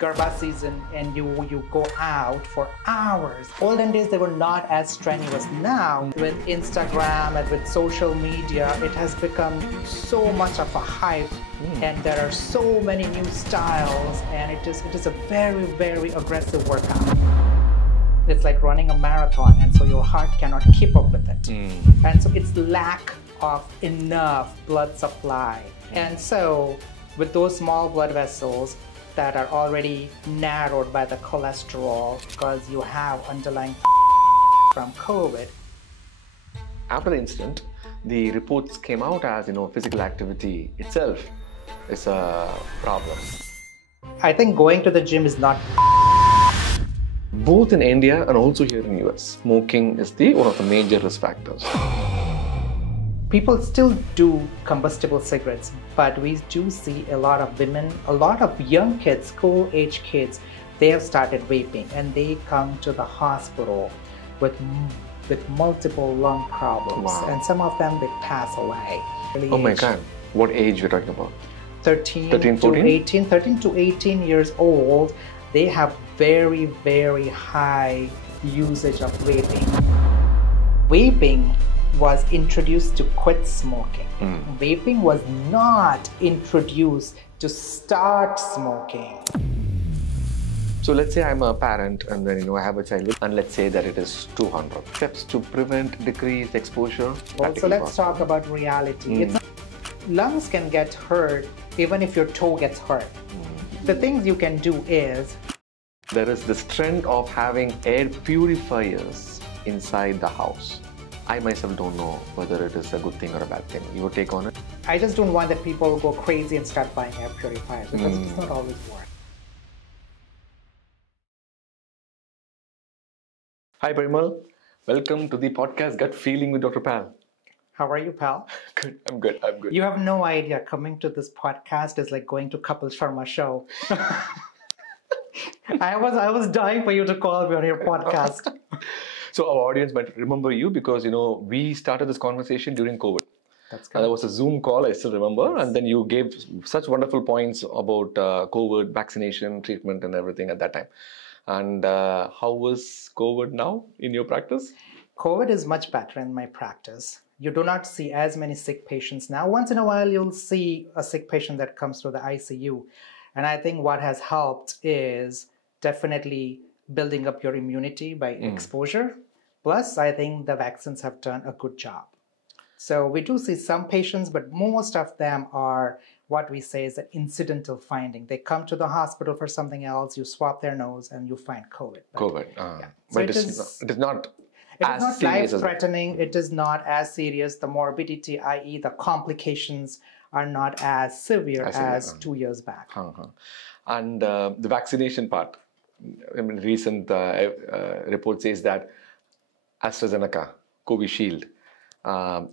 Garba season and you go out for hours. Olden days, they were not as strenuous. Now, with Instagram and with social media, it has become so much of a hype, and there are so many new styles, and it is a very, very aggressive workout. It's like running a marathon, and so your heart cannot keep up with it. And so it's lack of enough blood supply. And so with those small blood vessels that are already narrowed by the cholesterol because you have underlying from COVID. After the incident, the reports came out as, physical activity itself is a problem. I think going to the gym is not. Both in India and also here in US, smoking is one of the major risk factors. People still do combustible cigarettes, but we do see a lot of women, a lot of young kids, school-age kids, they have started vaping and they come to the hospital with multiple lung problems. Wow. And some of them, they pass away. Oh my God. What age we're talking about? 13 to 18 years old, they have very, very high usage of vaping. Vaping was introduced to quit smoking. Vaping was not introduced to start smoking. So let's say I'm a parent and then I have a child, and let's say that it is 200 steps to prevent decreased exposure. Also, let's talk about reality. Lungs can get hurt even if your toe gets hurt. The things you can do is there is this trend of having air purifiers inside the house. I myself don't know whether it is a good thing or a bad thing. Your take on it? I just don't want that people go crazy and start buying air purifiers because it's not always work. Hi Parimal, welcome to the podcast Gut Feeling with Dr. Pal. How are you, pal? Good, I'm good. You have no idea, coming to this podcast is like going to Kapil Sharma show. I was dying for you to call me on your podcast. So our audience might remember you because, we started this conversation during COVID. That's good. There was a Zoom call, I still remember. Yes. And then you gave such wonderful points about COVID, vaccination, treatment and everything at that time. And how was COVID now in your practice? COVID is much better in my practice. You do not see as many sick patients now. Once in a while, you'll see a sick patient that comes to the ICU. And I think what has helped is definitely building up your immunity by exposure. Plus, I think the vaccines have done a good job. So we do see some patients, but most of them are what we say is an incidental finding. They come to the hospital for something else, you swab their nose, and you find COVID. Yeah. So but it is not life-threatening. It is not as serious. The morbidity, i.e. the complications, are not as severe as 2 years back. And the vaccination part. Recent report says that AstraZeneca, Covishield,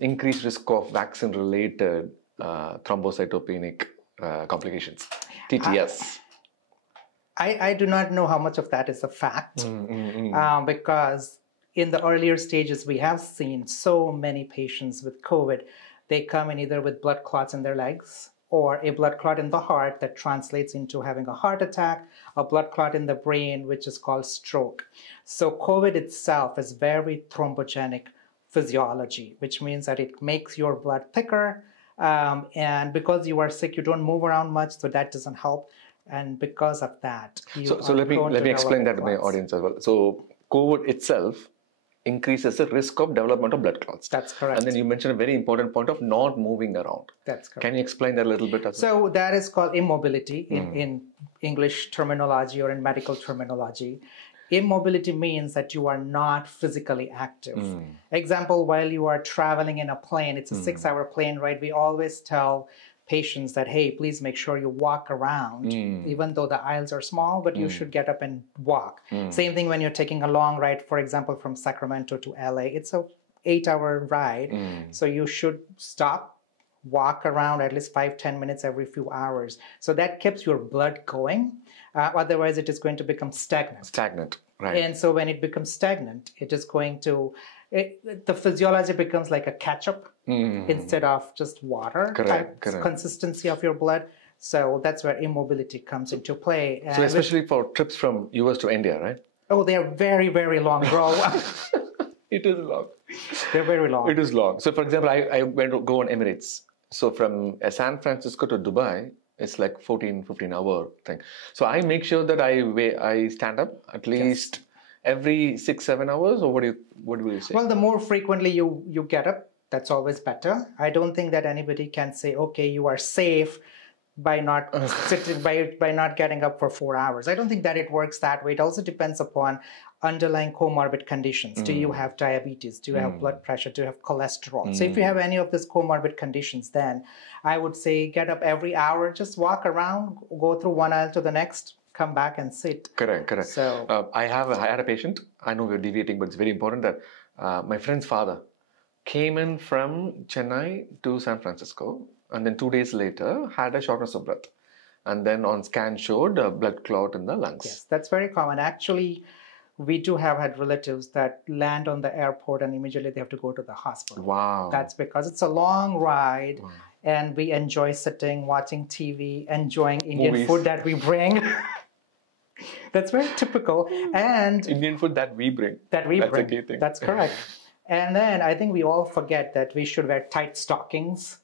increased risk of vaccine-related thrombocytopenic complications, TTS. I do not know how much of that is a fact because in the earlier stages, we have seen so many patients with COVID. They come in either with blood clots in their legs or a blood clot in the heart that translates into having a heart attack, a blood clot in the brain, which is called stroke. So COVID itself is very thrombogenic physiology, which means that it makes your blood thicker. And because you are sick, you don't move around much, so that doesn't help. And because of that, so let me explain that to my audience as well. So COVID itself increases the risk of development of blood clots. That's correct. And then you mentioned a very important point of not moving around. That's correct. Can you explain that a little bit? So that is called immobility in English terminology or in medical terminology. Immobility means that you are not physically active. Example, while you are traveling in a plane, it's a 6-hour plane ride, we always tell patients that, hey, please make sure you walk around, even though the aisles are small, but you should get up and walk. Same thing when you're taking a long ride, for example, from Sacramento to LA. It's a 8-hour ride, so you should stop, walk around at least 5-10 minutes every few hours. So that keeps your blood going. Otherwise, it is going to become stagnant. Right. And so when it becomes stagnant, it is going to the physiology becomes like a ketchup instead of just water type consistency of your blood. So that's where immobility comes into play. So especially for trips from US to India, right? Oh, they are very, very long, bro. It is long. They're very long. It is long. So for example, I went to go on Emirates. So from San Francisco to Dubai, it's like 14, 15-hour thing. So I make sure that I stand up at least every 6, 7 hours, or what do you say? Well, the more frequently you get up, that's always better. I don't think that anybody can say, okay, you are safe by not sitting, by not getting up for 4 hours. I don't think that it works that way. It also depends upon underlying comorbid conditions. Do you have diabetes? Do you have blood pressure? Do you have cholesterol? So if you have any of these comorbid conditions, then I would say get up every hour, just walk around, go through one aisle to the next, come back and sit. Correct. So I had a patient. I know we're deviating, but it's very important that my friend's father came in from Chennai to San Francisco, and then 2 days later had a shortness of breath, and then on scan showed a blood clot in the lungs. Yes, that's very common. Actually, we do have had relatives that land on the airport and immediately they have to go to the hospital. Wow. That's because it's a long ride and we enjoy sitting, watching TV, enjoying Indian food that we bring. That's very typical. And Indian food that we bring. That's a key thing. That's correct. And then I think we all forget that we should wear tight stockings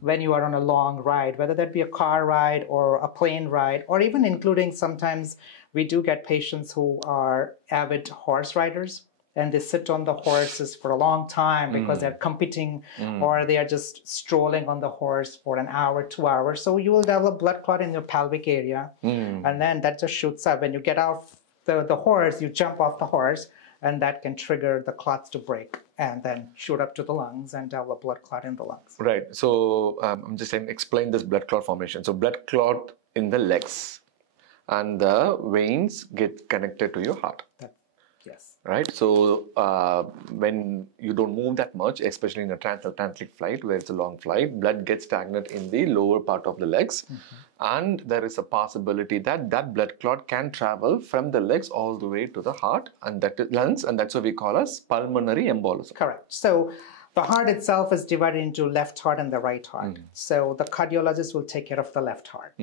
when you are on a long ride, whether that be a car ride or a plane ride, or even including sometimes we do get patients who are avid horse riders and they sit on the horses for a long time because they're competing or they are just strolling on the horse for an hour, 2 hours. So you will develop blood clot in your pelvic area and then that just shoots up. When you get off the horse, you jump off the horse, and that can trigger the clots to break and then shoot up to the lungs and develop blood clot in the lungs. Right. So I'm just saying, explain this blood clot formation. So blood clot in the legs and the veins get connected to your heart. Yes. Right. So when you don't move that much, especially in a transatlantic flight where it's a long flight, blood gets stagnant in the lower part of the legs. And there is a possibility that that blood clot can travel from the legs all the way to the heart and that is lungs, and that's what we call as pulmonary embolism. Correct. So the heart itself is divided into left heart and the right heart. So the cardiologist will take care of the left heart.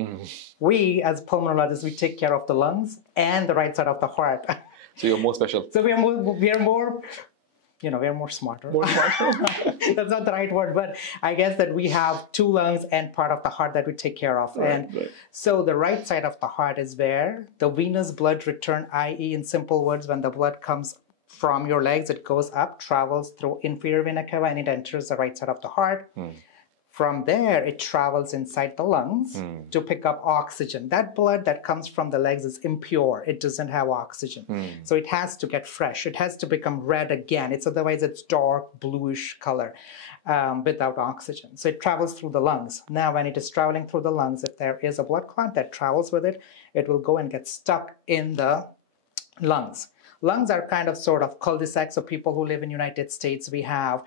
We, as pulmonologists, we take care of the lungs and the right side of the heart. So you're more special. So we are more smarter. More smarter. That's not the right word, but I guess that we have two lungs and part of the heart that we take care of. So the right side of the heart is where the venous blood return, i.e. in simple words, when the blood comes from your legs, it goes up, travels through inferior vena cava, and it enters the right side of the heart. From there, it travels inside the lungs to pick up oxygen. That blood that comes from the legs is impure. It doesn't have oxygen. So it has to get fresh. It has to become red again. Otherwise, it's dark bluish color without oxygen. So it travels through the lungs. Now, when it is traveling through the lungs, if there is a blood clot that travels with it, it will go and get stuck in the lungs. Lungs are kind of sort of cul-de-sacs. So people who live in the United States, we have,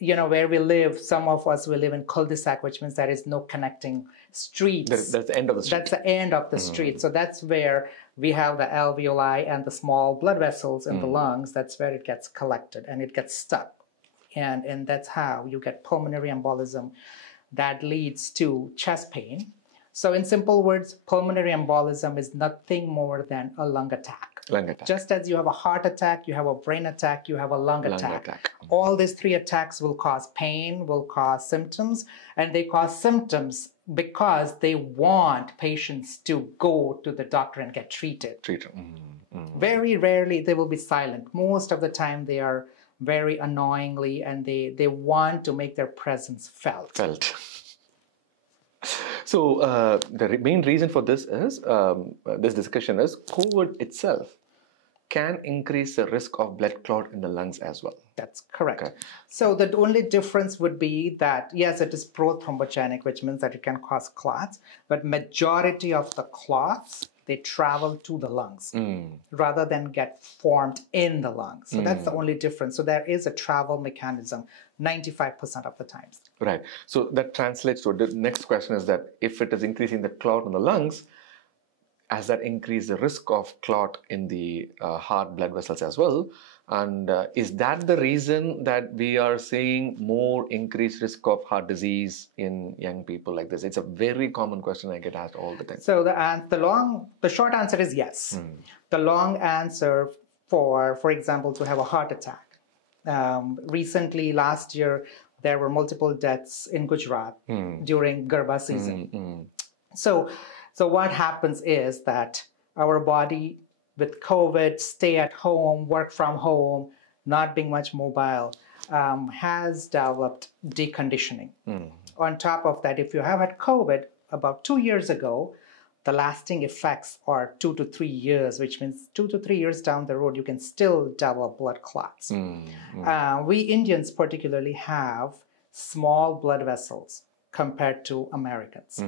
where we live, some of us will live in cul-de-sac, which means there is no connecting streets. That's the end of the street. That's the end of the street. So that's where we have the alveoli and the small blood vessels in the lungs. That's where it gets collected and it gets stuck. And that's how you get pulmonary embolism that leads to chest pain. So in simple words, pulmonary embolism is nothing more than a lung attack. Just as you have a heart attack, you have a brain attack, you have a lung attack. All these three attacks will cause pain, will cause symptoms, and they cause symptoms because they want patients to go to the doctor and get treated. Very rarely they will be silent. Most of the time they are very annoyingly and they want to make their presence felt. So the main reason for this is, this discussion is, COVID itself can increase the risk of blood clot in the lungs as well. That's correct. So the only difference would be that, yes, it is prothrombogenic, which means that it can cause clots, but majority of the clots, they travel to the lungs rather than get formed in the lungs. So that's the only difference. So there is a travel mechanism 95% of the times. Right. So that translates to the next question is that if it is increasing the clot in the lungs, has that increased the risk of clot in the heart blood vessels as well? And is that the reason that we are seeing more increased risk of heart disease in young people like this? It's a very common question I get asked all the time. So the short answer is yes. The long answer for example, to have a heart attack. Recently, last year, there were multiple deaths in Gujarat during Garba season. So what happens is that our body, with COVID, stay at home, work from home, not being much mobile, has developed deconditioning. On top of that, if you have had COVID about 2 years ago, the lasting effects are 2 to 3 years, which means 2 to 3 years down the road, you can still develop blood clots. We Indians particularly have small blood vessels compared to Americans.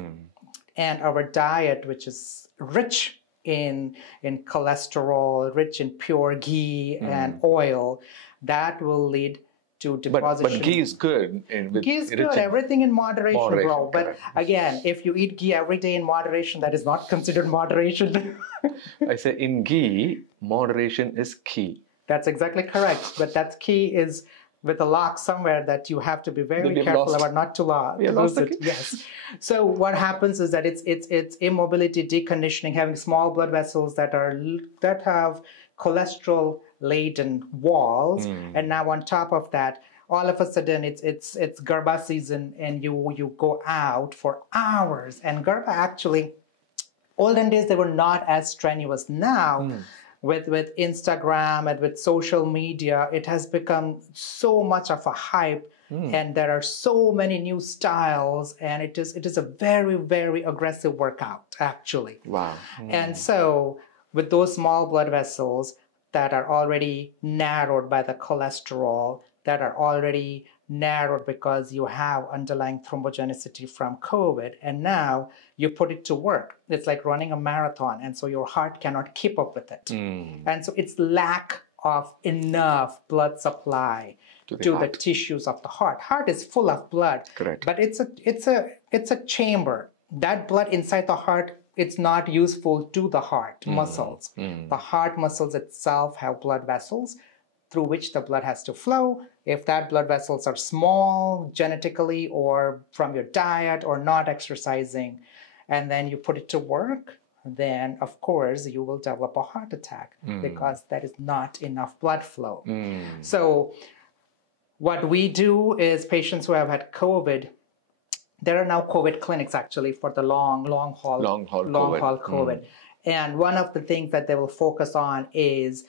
And our diet, which is rich in cholesterol, rich in pure ghee and oil, that will lead to deposition. But ghee is good. Ghee is good. Everything in moderation, bro. But again, if you eat ghee every day in moderation, that is not considered moderation. I say in ghee, moderation is key. That's exactly correct. But that key is with a lock somewhere that you have to be very careful about not to lose it. Yes. So what happens is that it's immobility, deconditioning, having small blood vessels that have cholesterol laden walls, and now on top of that, all of a sudden it's Garba season, and you go out for hours. And Garba, actually, olden days they were not as strenuous. Now with Instagram and with social media, it has become so much of a hype, and there are so many new styles, and it is a very, very aggressive workout, actually. Wow. And so with those small blood vessels that are already narrowed by the cholesterol, that are already narrowed because you have underlying thrombogenicity from COVID, and now you put it to work. It's like running a marathon, and so your heart cannot keep up with it. And so it's lack of enough blood supply to the tissues of the heart. Heart is full of blood, correct, but it's a chamber. That blood inside the heart, it's not useful to the heart muscles. The heart muscles itself have blood vessels through which the blood has to flow. If that blood vessels are small genetically or from your diet or not exercising, and then you put it to work, then of course you will develop a heart attack because there is not enough blood flow. So what we do is patients who have had COVID, there are now COVID clinics actually for the long haul COVID. And one of the things that they will focus on is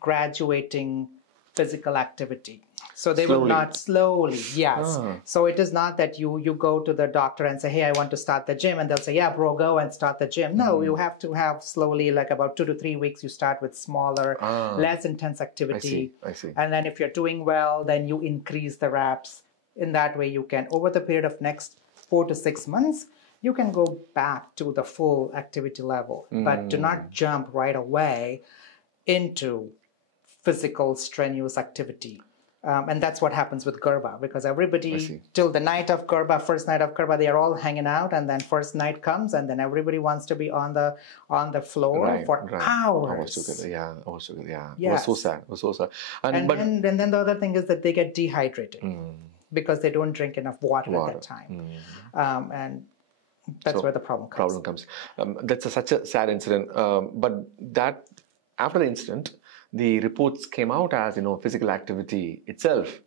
graduating physical activity. So they will not slowly, yes. So it is not that you go to the doctor and say, hey, I want to start the gym. And they'll say, yeah, bro, go and start the gym. No, you have to have slowly, like about 2 to 3 weeks, you start with smaller, less intense activity. I see. And then if you're doing well, then you increase the reps. In that way, you can, over the period of next 4 to 6 months, you can go back to the full activity level. But do not jump right away into physical strenuous activity. And that's what happens with Garba, because everybody, till the night of Garba, first night of Garba, they are all hanging out, and then first night comes, and then everybody wants to be on the floor for hours. It was so sad. It was so sad. And then the other thing is that they get dehydrated because they don't drink enough water at that time. And that's where the problem comes. That's such a sad incident. But that after the incident, the reports came out as, physical activity itself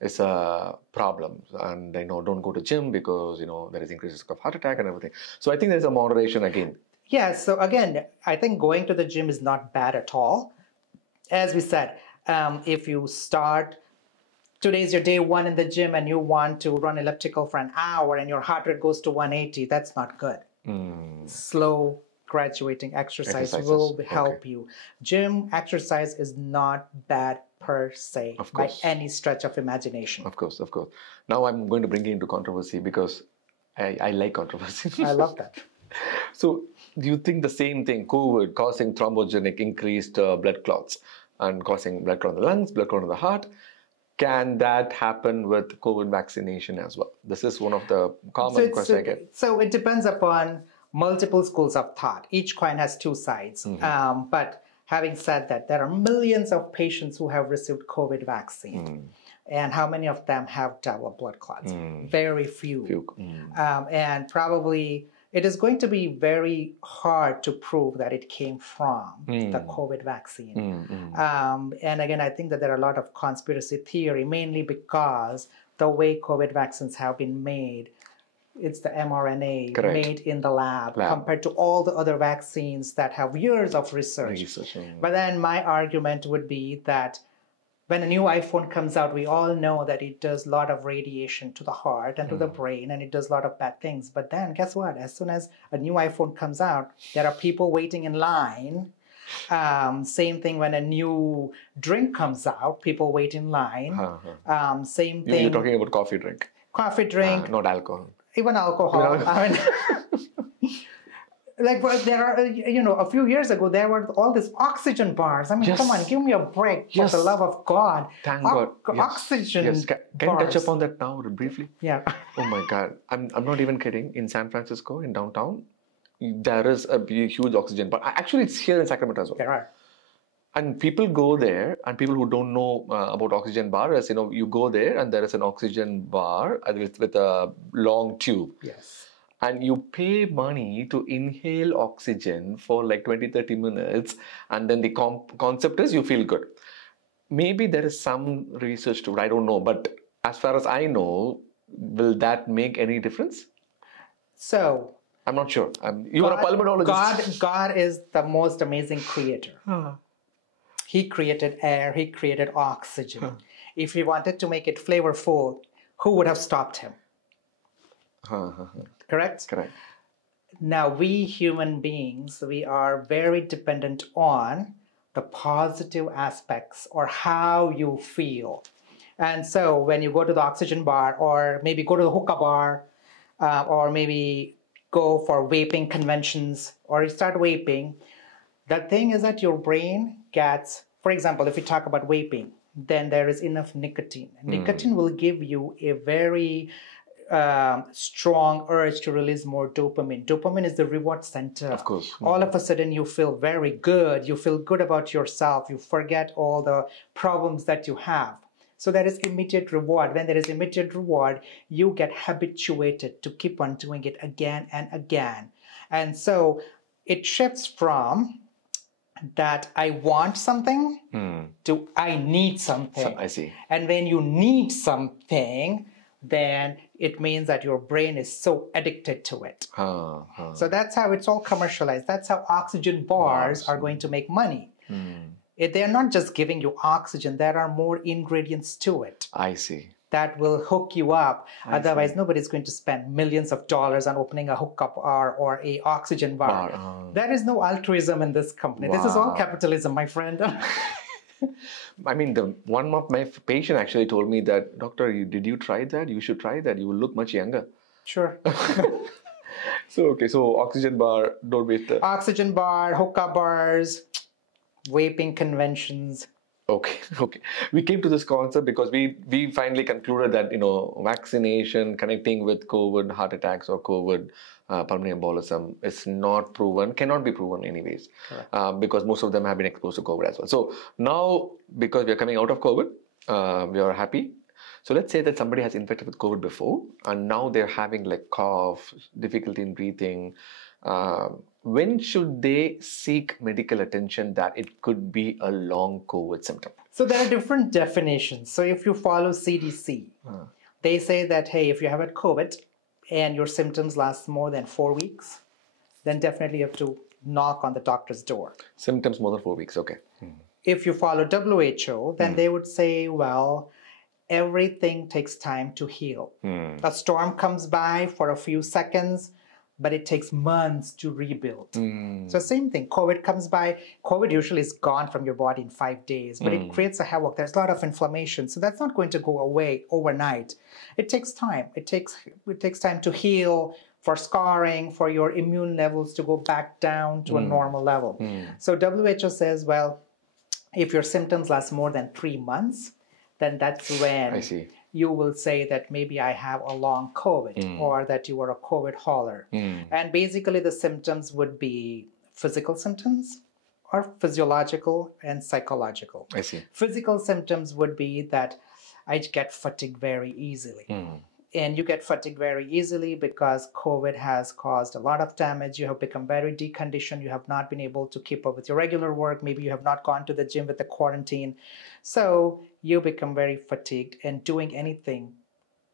is a problem, and don't go to gym because there is increased risk of heart attack and everything. So I think there's a moderation again. Yeah. So again, I think going to the gym is not bad at all. As we said, if you start, today's your day 1 in the gym and you want to run elliptical for an hour and your heart rate goes to 180, that's not good. Slow graduating exercise will help you. Gym exercise is not bad per se by any stretch of imagination. Of course. Now I'm going to bring you into controversy because I like controversy. I love that. So do you think the same thing, COVID causing thrombogenic increased blood clots and causing blood clot in the lungs, blood clot in the heart, can that happen with COVID vaccination as well? This is one of the common questions I get. So it depends upon multiple schools of thought. Each coin has two sides. But having said that, there are millions of patients who have received COVID vaccine. And how many of them have developed blood clots? Very few. And probably it is going to be very hard to prove that it came from the COVID vaccine. And again, I think that there are a lot of conspiracy theory, mainly because the way COVID vaccines have been made, it's the mRNA made in the lab compared to all the other vaccines that have years of research. But then my argument would be that when a new iPhone comes out, we all know that it does a lot of radiation to the heart and to the brain, and it does a lot of bad things. But then guess what? As soon as a new iPhone comes out, there are people waiting in line. Same thing when a new drink comes out, people wait in line. Same thing. You're talking about coffee drink. Coffee drink. Not alcohol. Even alcohol. I mean, like there are, a few years ago, there were all these oxygen bars. I mean, come on, give me a break for the love of God. Thank God. Oxygen bars. Can you touch upon that now briefly? Yeah. Oh my God. I'm not even kidding. In San Francisco, in downtown, there is a huge oxygen bar. Actually, it's here in Sacramento as well. There are. And people go there, and people who don't know about oxygen bar, as you go there, and there is an oxygen bar with a long tube. Yes. And you pay money to inhale oxygen for like 20-30 minutes, and then the concept is you feel good. Maybe there is some research to it, I don't know, but as far as I know, will that make any difference? So, I'm not sure. You are a pulmonologist. God is the most amazing creator. He created air, he created oxygen. If he wanted to make it flavorful, who would have stopped him? Correct? Correct. Now, we human beings, we are very dependent on the positive aspects or how you feel. And so when you go to the oxygen bar, or maybe go to the hookah bar, or maybe go for vaping conventions, or you start vaping, the thing is that your brain gets, for example, if you talk about vaping, then there is enough nicotine. Nicotine will give you a very strong urge to release more dopamine. Dopamine is the reward center. Of course. All of a sudden you feel very good. You feel good about yourself. You forget all the problems that you have. So there is immediate reward. When there is immediate reward, you get habituated to keep on doing it again and again. And so it shifts from that I want something to I need something. I see. And when you need something, then it means that your brain is so addicted to it. So that's how it's all commercialized. That's how oxygen bars are going to make money. They're not just giving you oxygen. There are more ingredients to it. I see. That will hook you up. Otherwise, nobody's going to spend millions of dollars on opening a hookup bar or a oxygen bar. There is no altruism in this company. This is all capitalism, my friend. I mean, one of my patient actually told me that, doctor, did you try that? You should try that. You will look much younger. Sure. So oxygen bar, don't waste that. Oxygen bar, hookah bars, vaping conventions. Okay. We came to this concept because we finally concluded that, vaccination connecting with COVID, heart attacks or COVID, pulmonary embolism is not proven, cannot be proven anyways, because most of them have been exposed to COVID as well. So now, because we are coming out of COVID, we are happy. So let's say that somebody has infected with COVID before, and now they're having like cough, difficulty in breathing. When should they seek medical attention that it could be a long COVID symptom? So there are different definitions. So if you follow CDC, they say that, hey, if you have had COVID and your symptoms last more than 4 weeks, then definitely you have to knock on the doctor's door. Symptoms more than 4 weeks, okay. If you follow WHO, then they would say, well, everything takes time to heal. A storm comes by for a few seconds, but it takes months to rebuild. So same thing, COVID comes by. COVID usually is gone from your body in 5 days, but it creates a havoc. There's a lot of inflammation. So that's not going to go away overnight. It takes time. It takes time to heal, for scarring, for your immune levels to go back down to a normal level. So WHO says, well, if your symptoms last more than 3 months, then that's when you will say that maybe I have a long COVID or that you are a COVID hauler. And basically the symptoms would be physical symptoms or physiological and psychological. I see. Physical symptoms would be that I get fatigued very easily. And you get fatigued very easily because COVID has caused a lot of damage. You have become very deconditioned. You have not been able to keep up with your regular work. Maybe you have not gone to the gym with the quarantine. So you become very fatigued, and doing anything,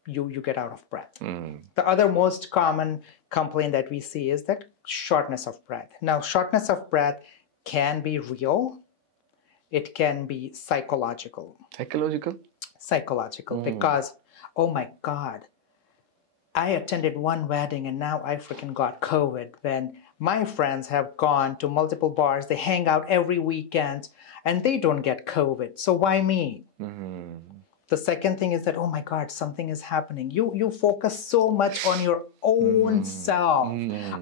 you get out of breath. The other most common complaint that we see is that shortness of breath. Now, shortness of breath can be real. It can be psychological. Psychological, because, oh my God, I attended one wedding and now I freaking got COVID, when my friends have gone to multiple bars, they hang out every weekend and they don't get COVID. So why me? The second thing is that, oh my God, something is happening. You focus so much on your own self,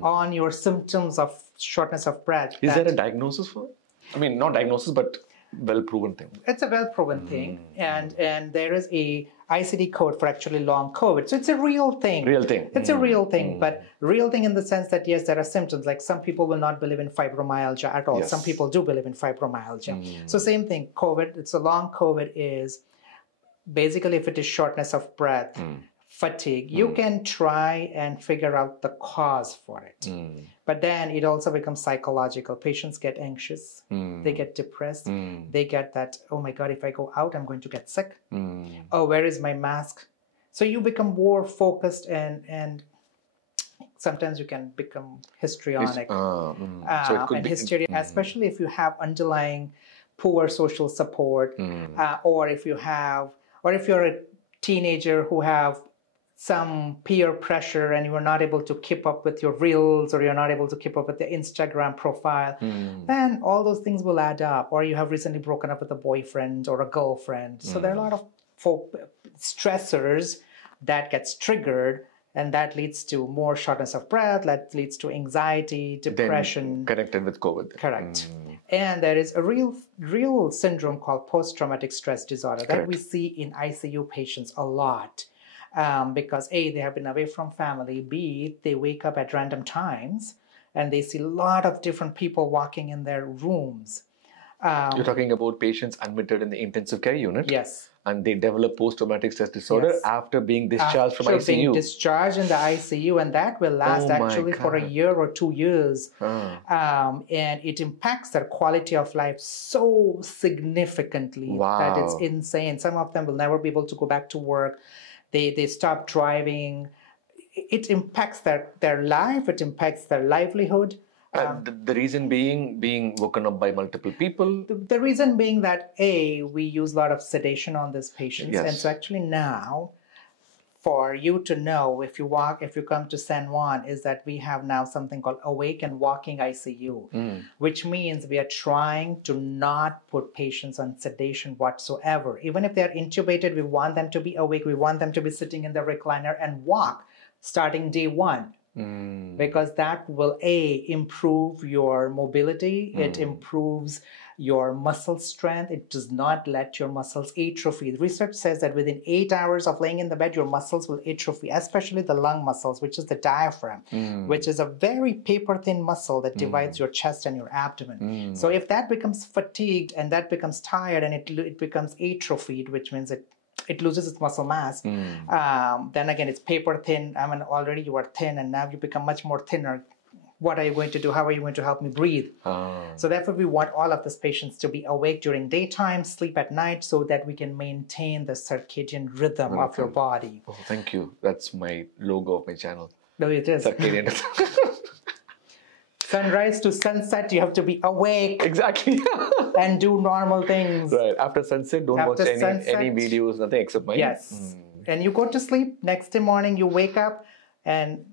on your symptoms of shortness of breath. Is there a diagnosis for it? I mean, not diagnosis, but well-proven thing. It's a well-proven thing. And there is a ICD code for actually long COVID. So it's a real thing. It's a real thing, but real thing in the sense that, yes, there are symptoms. Like some people will not believe in fibromyalgia at all. Some people do believe in fibromyalgia. So same thing, COVID, it's a long COVID is basically, if it is shortness of breath, fatigue, you can try and figure out the cause for it. But then it also becomes psychological. Patients get anxious, they get depressed, they get that, oh my God, if I go out, I'm going to get sick. Oh, where is my mask? So you become more focused, and sometimes you can become histrionic. So it could be hysteria, especially if you have underlying poor social support, or if you're a teenager who have some peer pressure and you are not able to keep up with your reels, or you're not able to keep up with the Instagram profile, then all those things will add up. Or you have recently broken up with a boyfriend or a girlfriend. So there are a lot of stressors that gets triggered, and that leads to more shortness of breath, that leads to anxiety, depression. Then connected with COVID. Correct. And there is a real syndrome called post-traumatic stress disorder that we see in ICU patients a lot. Because A, they have been away from family, B, they wake up at random times and they see a lot of different people walking in their rooms. You're talking about patients admitted in the intensive care unit? Yes. And they develop post-traumatic stress disorder after being discharged from ICU. After being discharged in the ICU, and that will last actually for a year or 2 years. And it impacts their quality of life so significantly that it's insane. Some of them will never be able to go back to work. They stop driving. It impacts their life. It impacts their livelihood. The reason being woken up by multiple people? The reason being that, A, we use a lot of sedation on these patients. And so actually now, for you to know if you come to San Juan, is that we have now something called Awake and Walking ICU, which means we are trying to not put patients on sedation whatsoever. Even if they're intubated, we want them to be awake. We want them to be sitting in the recliner and walk starting day one. Because that will, A, improve your mobility, it improves your muscle strength, it does not let your muscles atrophy. Research says that within 8 hours of laying in the bed, your muscles will atrophy, especially the lung muscles, which is the diaphragm, which is a very paper-thin muscle that divides your chest and your abdomen. So if that becomes fatigued and that becomes tired and it becomes atrophied, which means it loses its muscle mass, then again, it's paper thin. I mean, already you are thin and now you become much more thinner. What are you going to do? How are you going to help me breathe? So therefore, we want all of these patients to be awake during daytime, sleep at night, so that we can maintain the circadian rhythm of your body. Oh, thank you. That's my logo of my channel. No, it is. Circadian rhythm. Sunrise to sunset, you have to be awake. Exactly. And do normal things. Right. After sunset, don't watch any videos, nothing except mine. Yes. And you go to sleep. Next day morning, you wake up and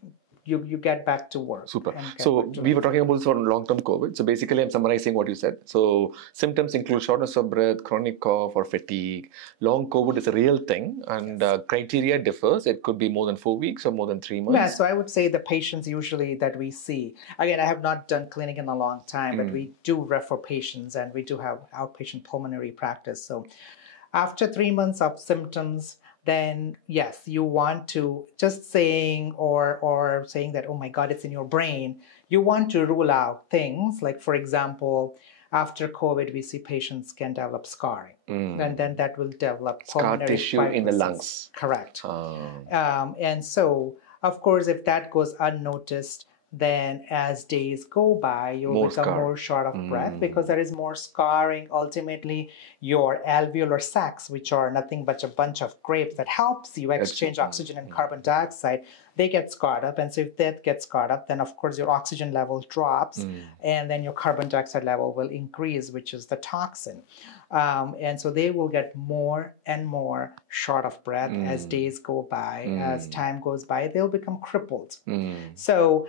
you get back to work. Super. So we were talking about this for long-term COVID. So basically, I'm summarizing what you said. So symptoms include shortness of breath, chronic cough or fatigue. Long COVID is a real thing, and criteria differs. It could be more than 4 weeks or more than 3 months. Yeah, so I would say the patients usually that we see, again, I have not done clinic in a long time, but we do refer patients and we do have outpatient pulmonary practice. So after 3 months of symptoms, then yes, you want to just saying or saying that, oh my God, it's in your brain. You want to rule out things like, for example, after COVID, we see patients can develop scarring, and then that will develop Scar pulmonary tissue in the fibrosis. lungs. Correct. Oh. And so, of course, if that goes unnoticed, then as days go by, you'll become more short of breath because there is more scarring. Ultimately, your alveolar sacs, which are nothing but a bunch of grapes that helps you exchange oxygen and carbon dioxide, they get scarred up. And so if that gets scarred up, then of course your oxygen level drops and then your carbon dioxide level will increase, which is the toxin. And so they will get more and more short of breath as days go by, as time goes by, they'll become crippled. So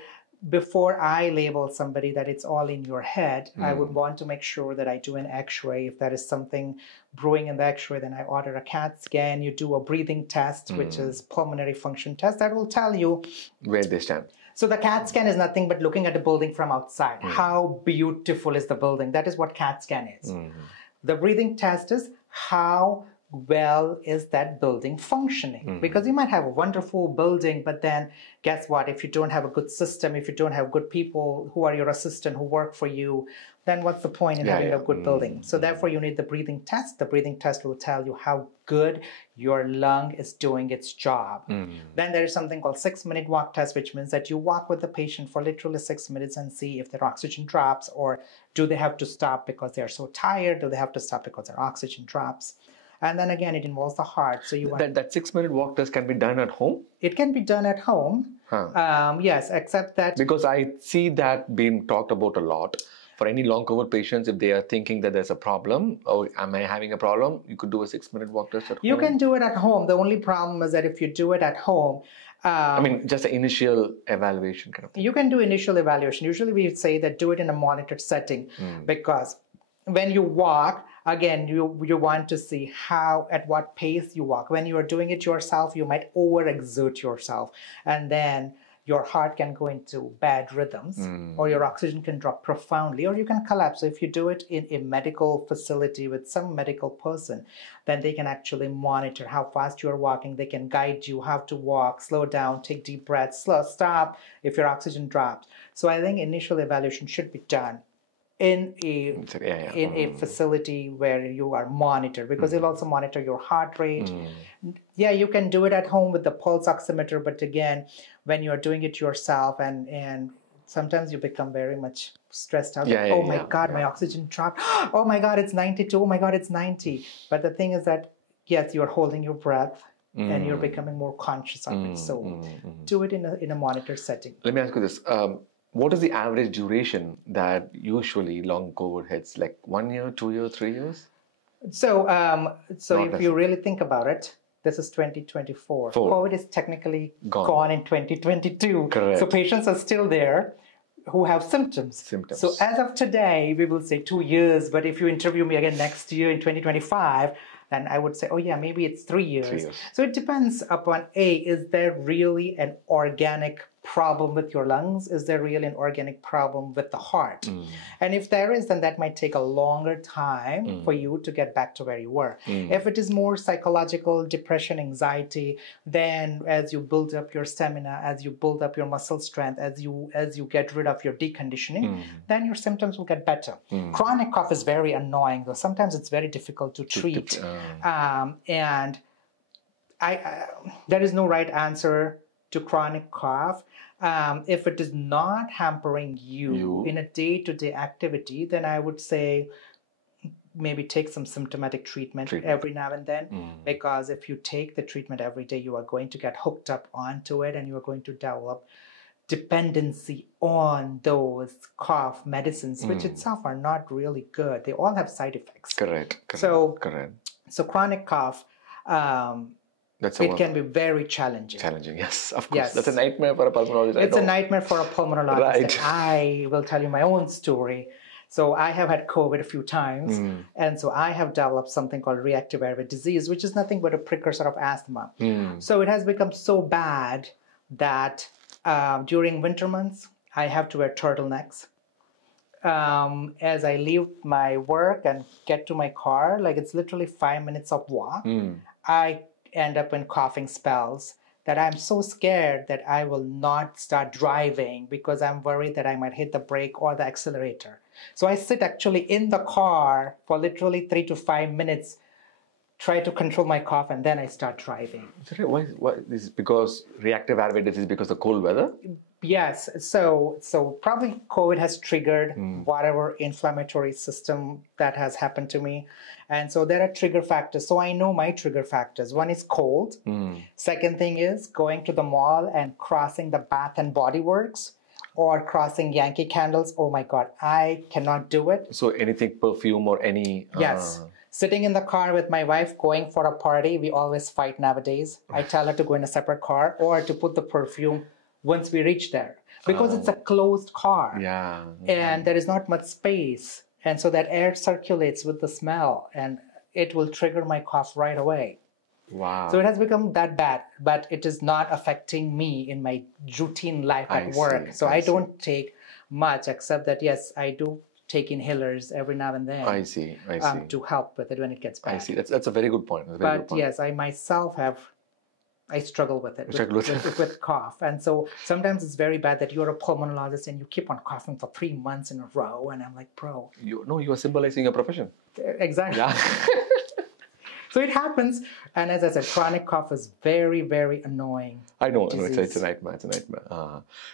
before I label somebody that it's all in your head, I would want to make sure that I do an x-ray. If there is something brewing in the x-ray, then I order a CAT scan. You do a breathing test, which is pulmonary function test, that will tell you where they stand. So the CAT scan is nothing but looking at the building from outside. How beautiful is the building? That is what CAT scan is. The breathing test is how well is that building functioning? Because you might have a wonderful building, but then guess what? If you don't have a good system, if you don't have good people who are your assistant who work for you, then what's the point in having a good building? So therefore you need the breathing test. The breathing test will tell you how good your lung is doing its job. Then there is something called 6-minute walk test, which means that you walk with the patient for literally 6 minutes and see if their oxygen drops, or do they have to stop because they're so tired? Do they have to stop because their oxygen drops? And then again, it involves the heart. So you want that 6-minute walk test can be done at home? It can be done at home. Yes, except that because I see that being talked about a lot. For any long COVID patients, if they are thinking that there's a problem, or am I having a problem, you could do a 6-minute walk test at home. You can do it at home. The only problem is that if you do it at home, I mean, just an initial evaluation kind of thing. You can do initial evaluation. Usually we say that do it in a monitored setting because when you walk, again, you want to see at what pace you walk. When you are doing it yourself, you might overexert yourself, and then your heart can go into bad rhythms, or your oxygen can drop profoundly, or you can collapse. So if you do it in a medical facility with some medical person, then they can actually monitor how fast you're walking. They can guide you how to walk, slow down, take deep breaths, stop if your oxygen drops. So I think initial evaluation should be done in a facility where you are monitored, because they'll also monitor your heart rate. Yeah, you can do it at home with the pulse oximeter, but again, when you are doing it yourself, and sometimes you become very much stressed out. Oh my God, my oxygen dropped. Oh my God, it's 92. Oh my God, it's 90. But the thing is that, yes, you are holding your breath and you're becoming more conscious of it. So do it in a monitor setting. Let me ask you this. What is the average duration that usually long COVID hits? Like 1 year, 2 years, 3 years? So if you really think about it, this is 2024. COVID is technically gone in 2022. Correct. So patients are still there who have symptoms. So as of today, we will say 2 years. But if you interview me again next year in 2025, then I would say, oh yeah, maybe it's 3 years. 3 years. So it depends upon is there really an organic problem with your lungs? Is there really an organic problem with the heart? And if there is, then that might take a longer time for you to get back to where you were. If it is more psychological, depression, anxiety, then as you build up your stamina, as you build up your muscle strength, as you get rid of your deconditioning, then your symptoms will get better. Chronic cough is very annoying, though sometimes it's very difficult to treat. And there is no right answer to chronic cough. If it is not hampering you in a day-to-day activity, then I would say maybe take some symptomatic treatment every now and then, because if you take the treatment every day, you are going to get hooked up onto it and you are going to develop dependency on those cough medicines, which itself are not really good. They all have side effects. Correct. So chronic cough, it can be very challenging. Yes, of course. Yes. That's a nightmare for a pulmonologist. It's a nightmare for a pulmonologist. Right. I will tell you my own story. So I have had COVID a few times, and so I have developed something called reactive airway disease, which is nothing but a precursor of asthma. So it has become so bad that during winter months, I have to wear turtlenecks. As I leave my work and get to my car, like it's literally 5 minutes of walk, end up in coughing spells that I'm so scared that I will not start driving because I'm worried that I might hit the brake or the accelerator. So I sit actually in the car for literally 3 to 5 minutes, try to control my cough, and then I start driving. Why this is because reactive airways is because of cold weather? Yes, so probably COVID has triggered whatever inflammatory system that has happened to me. And so there are trigger factors. So I know my trigger factors. One is cold. Second thing is going to the mall and crossing the Bath and Body Works or crossing Yankee Candles. Oh my God, I cannot do it. So anything perfume or any... Yes. Sitting in the car with my wife going for a party, we always fight nowadays. I tell her to go in a separate car or to put the perfume once we reach there, because it's a closed car. Yeah. And there is not much space. And so that air circulates with the smell and it will trigger my cough right away. Wow. So it has become that bad, but it is not affecting me in my routine life at work. So I don't take much, except that, yes, I do take inhalers every now and then. I see. To help with it when it gets bad. I see. That's a very good point. Yes, I myself I struggle with it, with cough. And so sometimes it's very bad that you're a pulmonologist and you keep on coughing for 3 months in a row. And I'm like, bro. You are symbolizing your profession. Exactly. Yeah. So it happens. And as I said, chronic cough is very, very annoying. I know. It's a nightmare.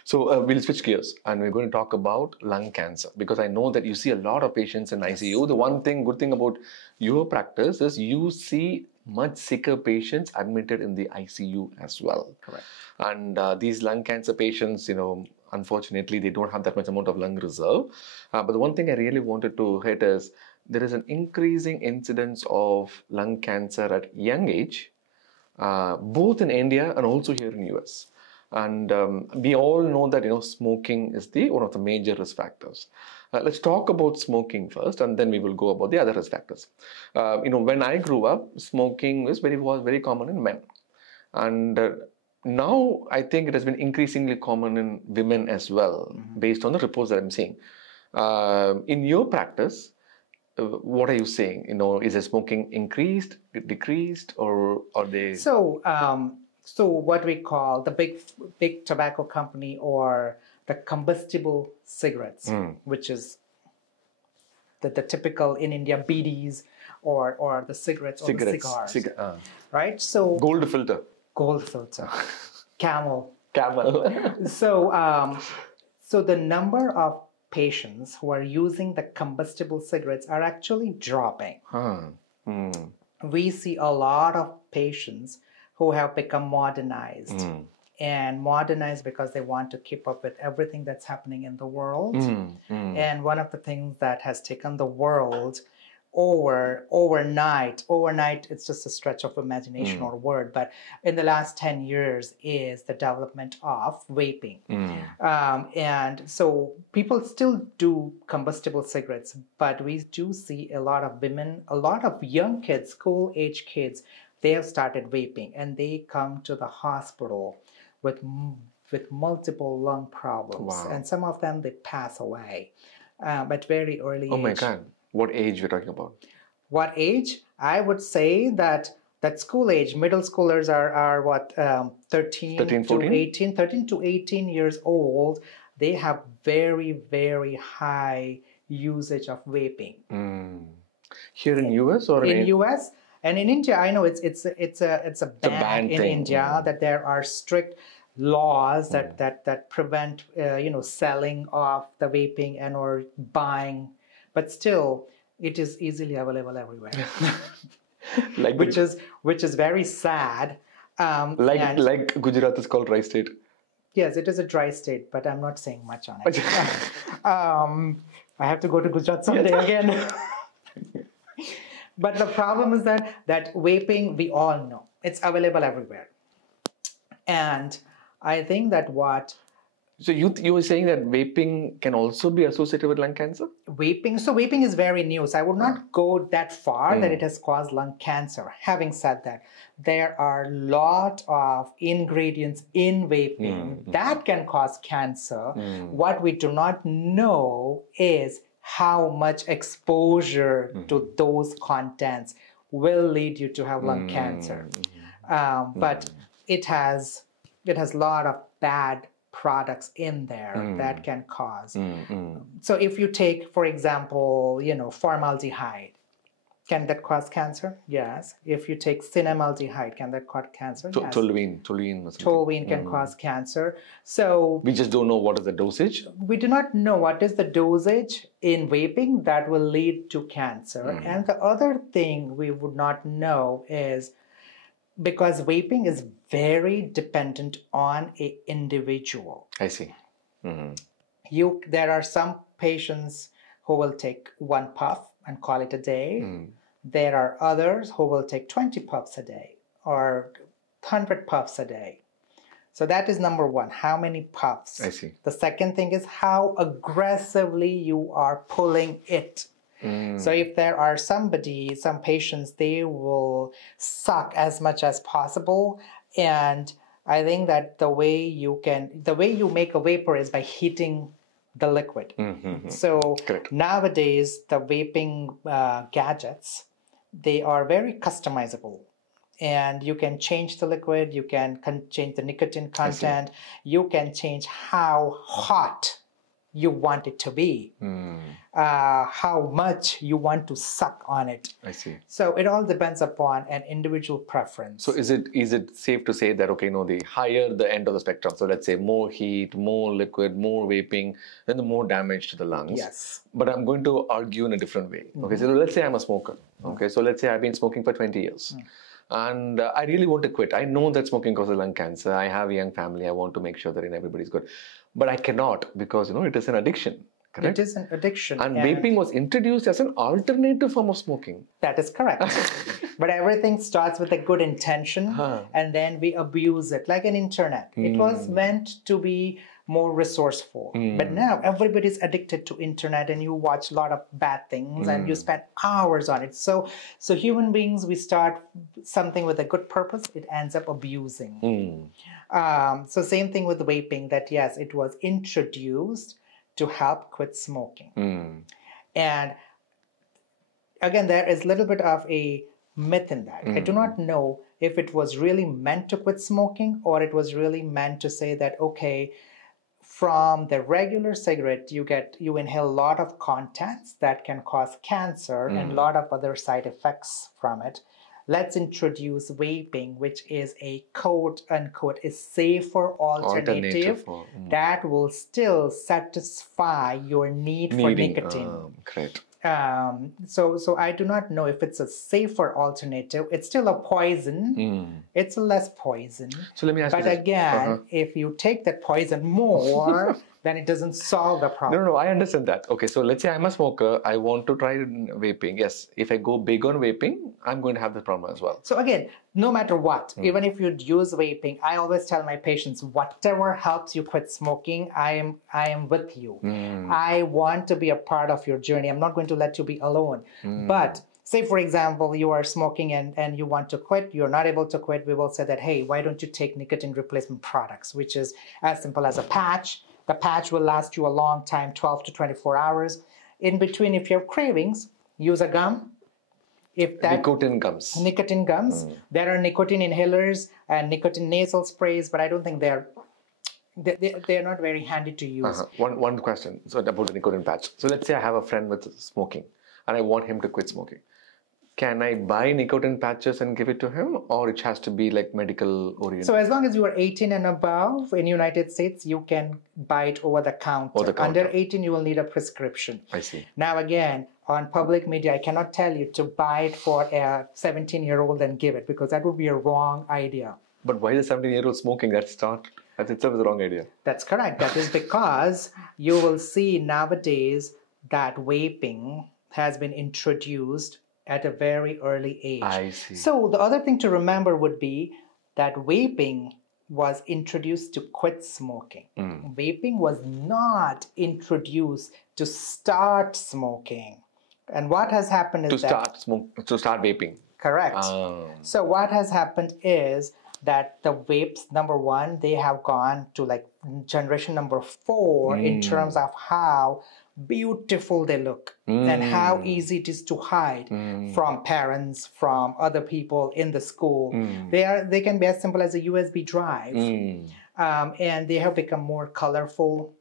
So we'll switch gears and we're going to talk about lung cancer, because I know that you see a lot of patients in ICU. The good thing about your practice is you see much sicker patients admitted in the ICU as well. Correct. And these lung cancer patients, unfortunately, they don't have that much amount of lung reserve. But the one thing I really wanted to hit is there is an increasing incidence of lung cancer at young age, both in India and also here in US. And we all know that smoking is one of the major risk factors. Let's talk about smoking first, and then we will go about the other risk factors. When I grew up, smoking was very common in men, and now I think it has been increasingly common in women as well, based on the reports that I'm seeing. In your practice, what are you saying? Is the smoking increased, decreased, or are they? So what we call the big tobacco company, or the combustible cigarettes, which is the typical in India BDs or the cigarettes or the cigars, right? So gold filter, Camel. So the number of patients who are using the combustible cigarettes are actually dropping. We see a lot of patients who have become modernized. And modernized because they want to keep up with everything that's happening in the world. And one of the things that has taken the world overnight, it's just a stretch of imagination or word, but in the last 10 years is the development of vaping. And so people still do combustible cigarettes, but we do see a lot of women, a lot of young kids, school-age kids, they have started vaping and they come to the hospital with multiple lung problems. Wow. And some of them, they pass away at very early age. Oh my God. What age we're talking about? What age? I would say that school age, middle schoolers are what, 13 to 18 years old. They have very, very high usage of vaping. Here in US or in US? And in India, I know it's a ban in India, that there are strict laws that prevent selling of the vaping and or buying, but still it is easily available everywhere. which is very sad. Like Gujarat is called dry state. Yes, it is a dry state, but I'm not saying much on it. I have to go to Gujarat someday again. But the problem is that vaping, we all know, it's available everywhere. And I think that So you were saying that vaping can also be associated with lung cancer? Vaping is very new. So I would not go that far that it has caused lung cancer. Having said that, there are a lot of ingredients in vaping that can cause cancer. What we do not know is how much exposure to those contents will lead you to have lung cancer. But it has a lot of bad products in there that can cause. So if you take, for example, formaldehyde, can that cause cancer? Yes. If you take cinnamaldehyde, can that cause cancer? Yes. Toluene can cause cancer. So we just don't know what is the dosage. We do not know what is the dosage in vaping that will lead to cancer. And the other thing we would not know is, because vaping is very dependent on an individual. I see. There are some patients who will take 1 puff and call it a day. There are others who will take 20 puffs a day or 100 puffs a day. So that is number one, how many puffs. I see. The second thing is how aggressively you are pulling it. So if there are some patients, they will suck as much as possible. And I think that the way you make a vapor is by heating the liquid. So Correct. Nowadays, the vaping gadgets, they are very customizable. And you can change the liquid, you can change the nicotine content, you can change how hot you want it to be, how much you want to suck on it. I see. So it all depends upon an individual preference. So is it safe to say that, okay, no, the higher the end of the spectrum, so let's say more heat, more liquid, more vaping, then the more damage to the lungs. Yes. But I'm going to argue in a different way. Okay, so let's say I'm a smoker. Okay, so let's say I've been smoking for 20 years. And I really want to quit. I know that smoking causes lung cancer. I have a young family. I want to make sure that everybody's good. But I cannot, because, it is an addiction. Correct? It is an addiction. And vaping was introduced as an alternative form of smoking. That is correct. But everything starts with a good intention, and then we abuse it, like an internet. It was meant to be more resourceful. But now everybody's addicted to internet, and you watch a lot of bad things and you spend hours on it. So human beings, we start something with a good purpose, it ends up abusing. So same thing with vaping, that yes, it was introduced to help quit smoking. And again, there is a little bit of a myth in that. I do not know if it was really meant to quit smoking, or it was really meant to say that, okay, from the regular cigarette, you inhale a lot of contents that can cause cancer and a lot of other side effects from it. Let's introduce vaping, which is a quote-unquote a safer alternative that will still satisfy your need for nicotine. Great. So I do not know if it's a safer alternative. It's still a poison. It's less poison. So let me ask you this. But again, if you take that poison more, then it doesn't solve the problem. No, I understand that. Okay, so let's say I'm a smoker. I want to try vaping. Yes, if I go big on vaping, I'm going to have the problem as well. So again, no matter what, even if you use vaping, I always tell my patients, whatever helps you quit smoking, I am with you. I want to be a part of your journey. I'm not going to let you be alone. But say, for example, you are smoking and you want to quit, you're not able to quit, we will say that, hey, why don't you take nicotine replacement products, which is as simple as a patch. The patch will last you a long time, 12 to 24 hours. In between, if you have cravings, use a gum. Nicotine gums. Nicotine gums. There are nicotine inhalers and nicotine nasal sprays, but I don't think they're not very handy to use. One question about the nicotine patch. So let's say I have a friend with smoking and I want him to quit smoking. Can I buy nicotine patches and give it to him, or it has to be like medical oriented? So as long as you are 18 and above in United States, you can buy it over the counter. Under 18, you will need a prescription. I see. Now again, on public media, I cannot tell you to buy it for a 17-year-old and give it, because that would be a wrong idea. But why is a 17-year-old smoking? That itself is a wrong idea. That's correct. That is because you will see nowadays that vaping has been introduced at a very early age. I see. So the other thing to remember would be that vaping was introduced to quit smoking. Vaping was not introduced to start smoking. And what has happened is to start vaping. Correct. So what has happened is that the vapes, number one, they have gone to like generation number 4 in terms of how beautiful they look and how easy it is to hide from parents, from other people in the school. They can be as simple as a USB drive, and they have become more colorful.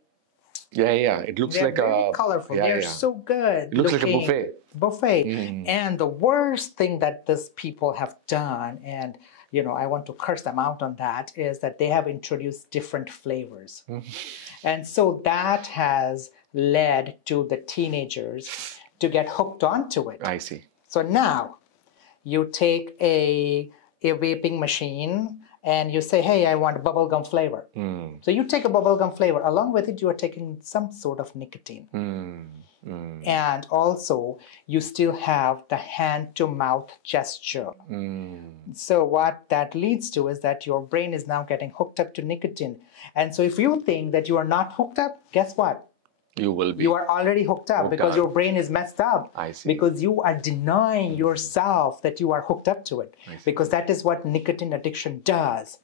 Yeah. It looks They're like very a colorful. They're so good. It looks looking. like a buffet. And the worst thing that these people have done, and I want to curse them out on that, is that they have introduced different flavors. And so that has led to the teenagers to get hooked onto it. I see. So now you take a vaping machine and you say, hey, I want bubblegum flavor. So you take a bubblegum flavor. Along with it, you are taking some sort of nicotine. And also, you still have the hand-to-mouth gesture. So what that leads to is that your brain is now getting hooked up to nicotine. And so if you think that you are not hooked up, guess what? You will be. You are already hooked up because your brain is messed up. I see. Because you are denying yourself that you are hooked up to it. Because that is what nicotine addiction does.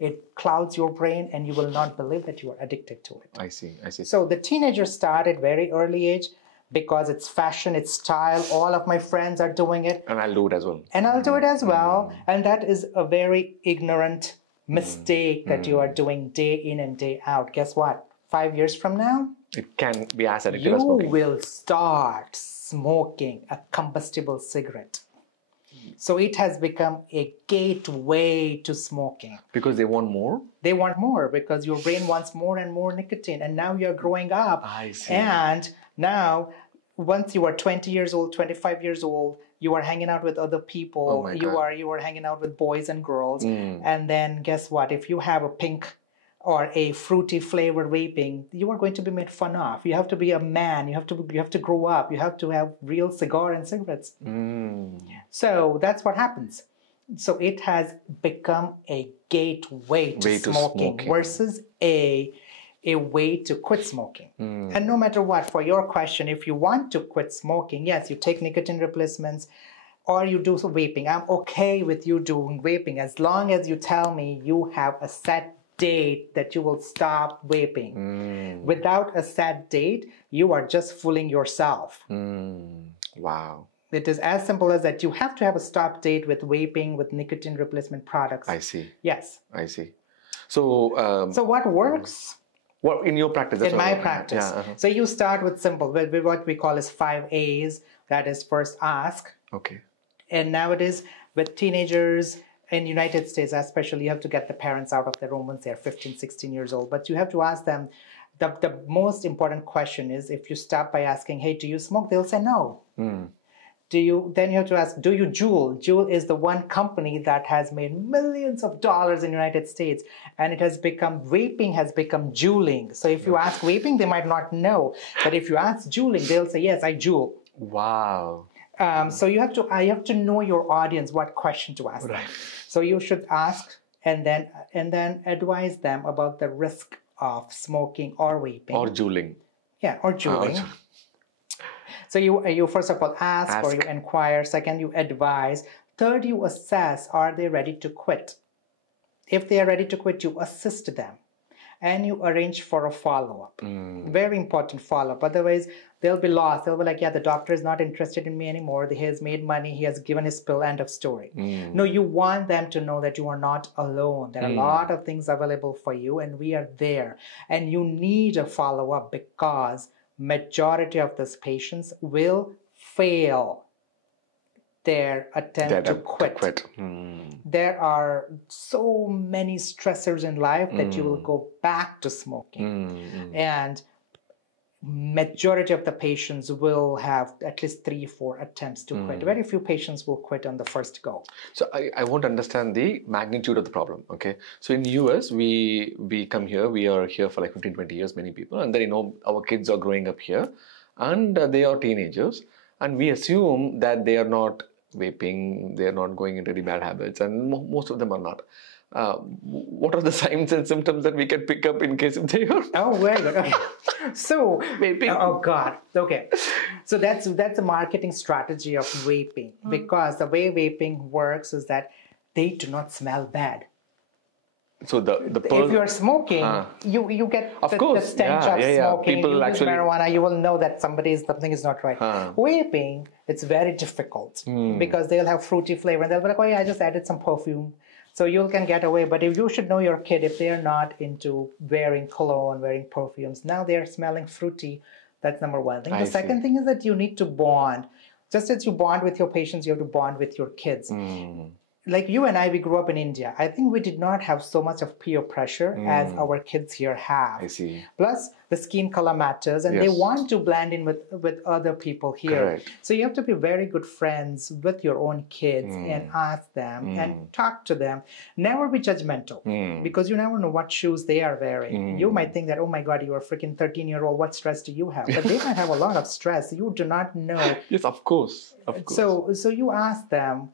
It clouds your brain and you will not believe that you are addicted to it. I see. So the teenagers started very early age because it's fashion, it's style. All of my friends are doing it. And I'll do it as well. And I'll do it as well. And that is a very ignorant mistake that you are doing day in and day out. Guess what? 5 years from now, it can be as addictive as smoking. You will start smoking a combustible cigarette. So it has become a gateway to smoking. Because they want more? They want more because your brain wants more and more nicotine. And now you're growing up. I see. And now, once you are 20 years old, 25 years old, you are hanging out with other people. Oh my God. You are hanging out with boys and girls. And then guess what? If you have a pink or a fruity flavored vaping, you are going to be made fun of. You have to be a man. You have to grow up. You have to have real cigar and cigarettes. So that's what happens. So it has become a gateway to smoking versus a way to quit smoking. And no matter what, for your question, if you want to quit smoking, yes, you take nicotine replacements or you do some vaping. I'm okay with you doing vaping as long as you tell me you have a set date that you will stop vaping. Without a set date, you are just fooling yourself. Wow. It is as simple as that. You have to have a stop date with vaping, with nicotine replacement products. I see. Yes. I see. So, so what works? Well, in your practice? In my practice. So you start with simple, with what we call as 5 A's. That is first ask. Okay. And nowadays with teenagers, in the United States especially, you have to get the parents out of the room once they're 15, 16 years old. But you have to ask them, the most important question is, if you start by asking, hey, do you smoke? They'll say no. Then you have to ask, do you Juul? Juul is the one company that has made millions of dollars in the United States. And it has become, vaping has become Juuling. So if you ask vaping, they might not know. But if you ask Juuling, they'll say, yes, I Juul. Wow. So you have to know your audience, what question to ask them. So you should ask and then advise them about the risk of smoking or vaping. Or juuling. Yeah, or juuling. So you first of all ask or you inquire. Second, you advise. Third, you assess, are they ready to quit? If they are ready to quit, you assist them. And you arrange for a follow-up. Very important follow-up. Otherwise, they'll be lost. They'll be like, yeah, the doctor is not interested in me anymore. He has made money. He has given his pill. End of story. No, you want them to know that you are not alone. There are a lot of things available for you, and we are there. And you need a follow-up because majority of these patients will fail their attempt to quit. There are so many stressors in life that you will go back to smoking. And majority of the patients will have at least 3-4 attempts to quit. Very few patients will quit on the first go. So I want to understand the magnitude of the problem. Okay. So in US, we come here, we are here for like 15-20 years, many people. And then, our kids are growing up here and they are teenagers. And we assume that they are not vaping, they are not going into any bad habits, and most of them are not. What are the signs and symptoms that we can pick up in case if they are? Oh, very good. Okay. So vaping. Oh God. Okay. So that's a marketing strategy of vaping, because the way vaping works is that they do not smell bad. So the if you are smoking, you get the stench of smoking. People if you actually use marijuana, you will know that something is not right. Vaping, it's very difficult because they'll have fruity flavor and they'll be like, oh yeah, I just added some perfume. So you can get away, but if you should know your kid, if they're not into wearing cologne, wearing perfumes, now they're smelling fruity. That's number one thing. The second thing is that you need to bond. Just as you bond with your patients, you have to bond with your kids. Like you and I, we grew up in India. I think we did not have so much of peer pressure as our kids here have. I see. Plus, the skin color matters, and they want to blend in with other people here. Correct. So you have to be very good friends with your own kids and ask them and talk to them. Never be judgmental because you never know what shoes they are wearing. You might think that, oh my God, you are a freaking 13-year-old. What stress do you have? But they might have a lot of stress. You do not know. Yes, of course. Of course. So you ask them.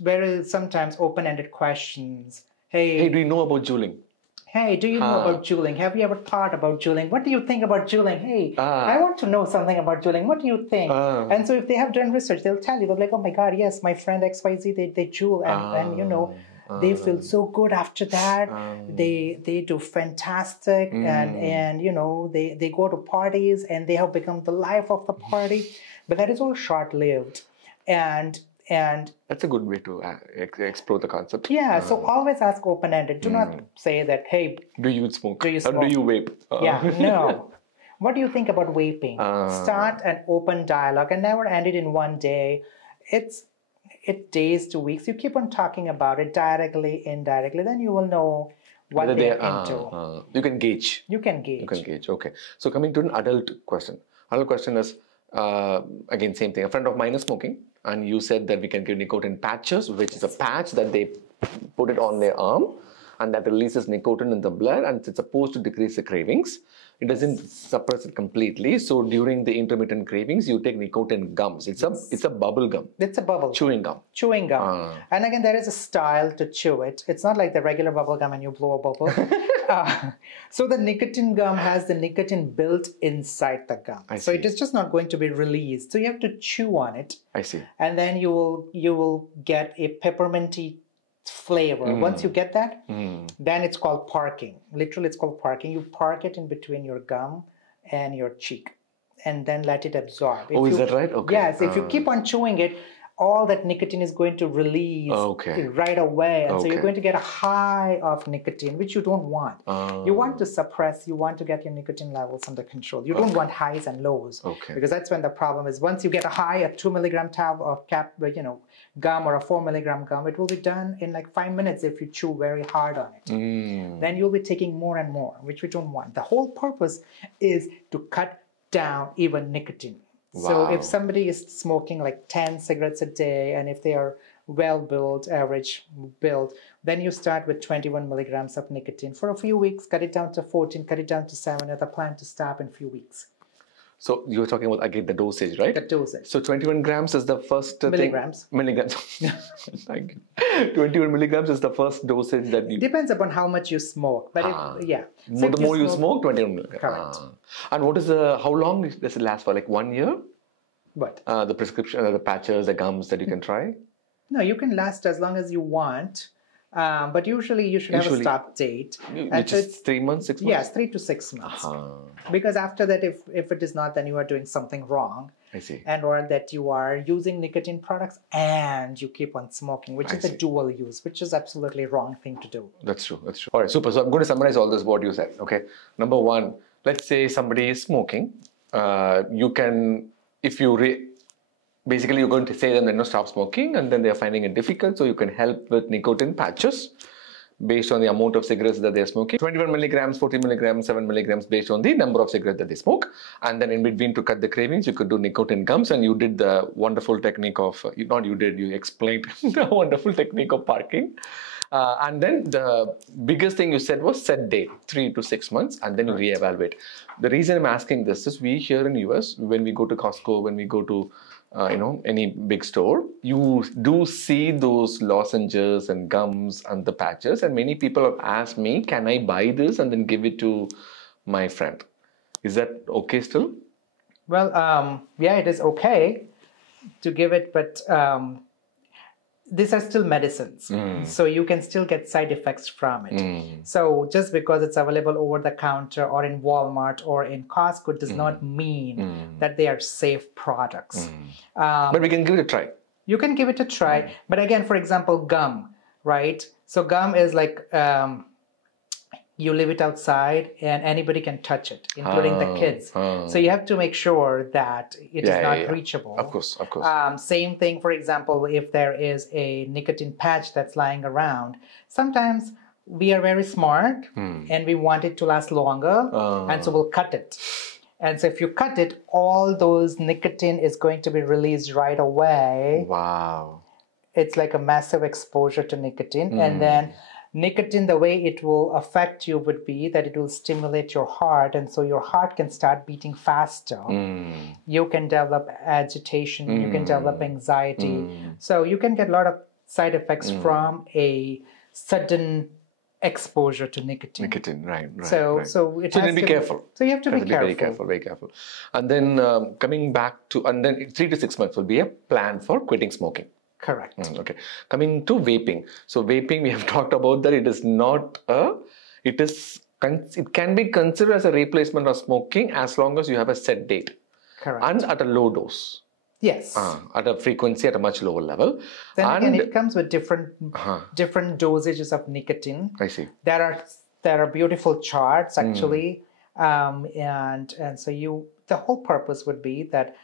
Very sometimes open-ended questions. Hey, do you know about juuling? Hey, do you know about juuling? Have you ever thought about juuling? What do you think about juuling? Hey, I want to know something about juuling. What do you think? And so if they have done research, they'll tell you. They'll be like, oh my God, yes, my friend XYZ, they jewel. And you know, they feel so good after that. They do fantastic. And you know, they go to parties and they have become the life of the party. But that is all short-lived. And that's a good way to explore the concept. Yeah, so always ask open-ended. Do not say that, hey, do you smoke? Do you smoke? Or do you vape? Yeah, no. What do you think about vaping? Start an open dialogue and never end it in one day. It's days to weeks. You keep on talking about it directly, indirectly, then you will know what they're into. You can gauge. You can gauge. You can gauge. Okay. So coming to an adult question. Adult question is, again, same thing. A friend of mine is smoking. And you said that we can give nicotine patches, which is a patch that they put it on their arm and that releases nicotine in the blood and it's supposed to decrease the cravings. It doesn't suppress it completely. So during the intermittent cravings, you take nicotine gums. It's a bubble gum. It's a bubble chewing gum. Chewing gum. And again, there is a style to chew it. It's not like the regular bubble gum and you blow a bubble. So the nicotine gum has the nicotine built inside the gum. So it is just not going to be released. So you have to chew on it. I see. And then you will get a pepperminty flavor. Once you get that, then it's called parking. Literally, it's called parking. You park it in between your gum and your cheek and then let it absorb. Is that right? Okay. Yes, if you keep on chewing it, all that nicotine is going to release right away. And so you're going to get a high of nicotine, which you don't want. You want to suppress, you want to get your nicotine levels under control. You don't want highs and lows. Because that's when the problem is. Once you get a high, a 2 milligram tab of gum or a 4 milligram gum, it will be done in like 5 minutes if you chew very hard on it. Then you'll be taking more and more, which we don't want. The whole purpose is to cut down even nicotine. Wow. So if somebody is smoking like 10 cigarettes a day, and if they are well-built, average build, then you start with 21 milligrams of nicotine. For a few weeks, cut it down to 14, cut it down to 7, with a plan to stop in a few weeks. So you're talking about, again, the dosage, right? The dosage. So 21 grams is the first milligrams. Milligrams. 21 milligrams is the first dosage that you... Depends upon how much you smoke. But So the more you smoke, 21 milligrams. Correct. And what is how long does it last for? Like 1 year? What? The prescription, the patches, the gums that you can try? No, you can last as long as you want. But usually you should have a stop date. Which is 3 months, 6 months? Yes, 3 to 6 months. Because after that, if it is not, then you are doing something wrong. I see. And or that you are using nicotine products and you keep on smoking, which is a dual use, which is absolutely wrong thing to do. That's true. That's true. All right, super. So I'm going to summarize all this, what you said. Okay. Number one, let's say somebody is smoking. You can, if you basically, you're going to say them, stop smoking, and then they're finding it difficult. So you can help with nicotine patches based on the amount of cigarettes that they're smoking. 21 milligrams, 40 milligrams, 7 milligrams based on the number of cigarettes that they smoke. And then in between, to cut the cravings, you could do nicotine gums. And you did the wonderful technique of, you explained the wonderful technique of parking. And then the biggest thing you said was set date, 3 to 6 months, and then you reevaluate. The reason I'm asking this is we here in US, when we go to Costco, when we go to any big store, you do see those lozenges and gums and the patches. And many people have asked me, can I buy this and then give it to my friend? Is that okay still? Well, yeah, it is okay to give it, but these are still medicines, so you can still get side effects from it. So just because it's available over the counter or in Walmart or in Costco does not mean that they are safe products. But we can give it a try. You can give it a try. But again, for example, gum, right? So gum is like, you leave it outside and anybody can touch it, including the kids. So you have to make sure that it is not reachable. Of course, of course. Same thing, for example, if there is a nicotine patch that's lying around, sometimes we are very smart and we want it to last longer, and so we'll cut it. And so if you cut it, all those nicotine is going to be released right away. Wow. It's like a massive exposure to nicotine. And then nicotine, the way it will affect you would be that it will stimulate your heart, and so your heart can start beating faster. You can develop agitation, you can develop anxiety. So you can get a lot of side effects from a sudden exposure to nicotine. Right. So you have to be careful. So you have to be careful. Very careful. And then coming back to, and then 3 to 6 months will be a plan for quitting smoking. Correct. Okay. Coming to vaping. So vaping, we have talked about that it is not it can be considered as a replacement of smoking as long as you have a set date. Correct. And at a low dose. Yes. At a frequency at a much lower level. Then again, it comes with different dosages of nicotine. I see. There are beautiful charts actually, and so the whole purpose would be that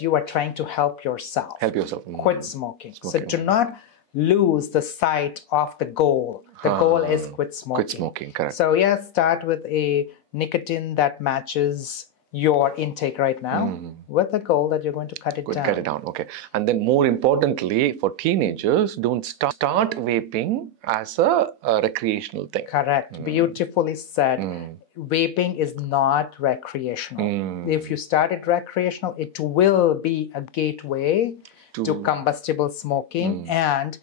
you are trying to help yourself. Quit smoking. So do not lose the sight of the goal. The goal is quit smoking. Quit smoking, correct. So start with a nicotine that matches your intake right now with the goal that you're going to cut it down. Cut it down, okay. And then more importantly, for teenagers, don't start vaping as a recreational thing. Correct. Beautifully said. Vaping is not recreational. If you start it recreational, it will be a gateway to combustible smoking, and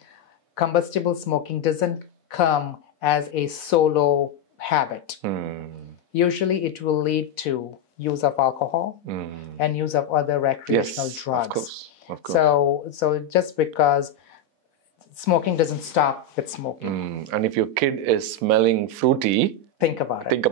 combustible smoking doesn't come as a solo habit. Usually it will lead to use of alcohol and use of other recreational drugs. Of course. So just because smoking doesn't stop with smoking. And if your kid is smelling fruity, think about it.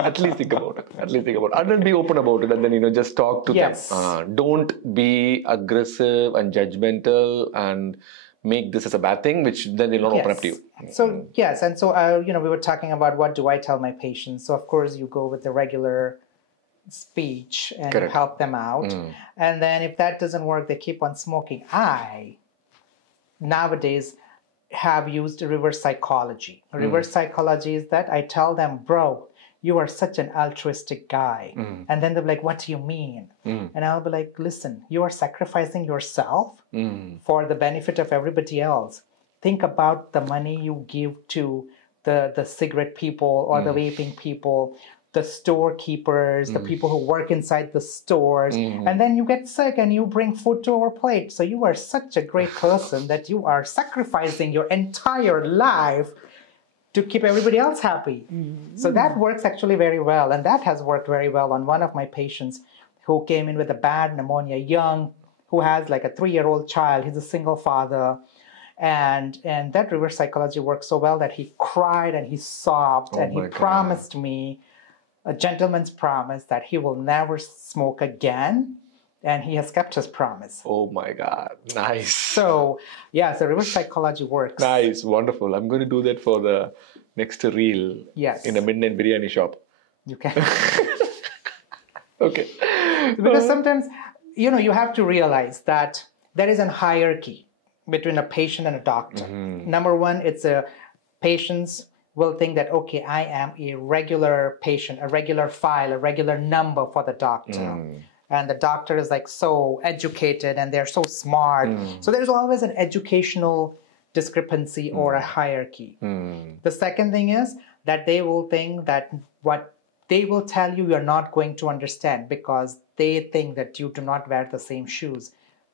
At least think about it. And then be open about it, and then just talk to them. Don't be aggressive and judgmental and make this as a bad thing, which then they'll not open up to you. So and so we were talking about what do I tell my patients. So of course you go with the regular speech and help them out. And then if that doesn't work, they keep on smoking. I nowadays have used reverse psychology. Reverse psychology is that I tell them, bro, you are such an altruistic guy. And then they're like, what do you mean? And I'll be like, listen, you are sacrificing yourself for the benefit of everybody else. Think about the money you give to the cigarette people or the vaping people, the storekeepers, the people who work inside the stores, and then you get sick and you bring food to our plate. So you are such a great person that you are sacrificing your entire life to keep everybody else happy. So that works actually very well, and that has worked very well on one of my patients who came in with a bad pneumonia, young, who has like a 3-year-old child. He's a single father. And that reverse psychology worked so well that he cried and he sobbed and he promised me a gentleman's promise that he will never smoke again, and he has kept his promise. Oh my God, nice. So so reverse psychology works. Nice, wonderful. I'm going to do that for the next reel in a midnight biryani shop. You can. Okay. Because sometimes, you have to realize that there is a hierarchy between a patient and a doctor. Number one, it's patients will think that, okay, I am a regular patient, a regular file, a regular number for the doctor. And the doctor is like so educated and they're so smart. So there's always an educational discrepancy or a hierarchy. The second thing is that they will think that what they will tell you, you're not going to understand because they think that you do not wear the same shoes.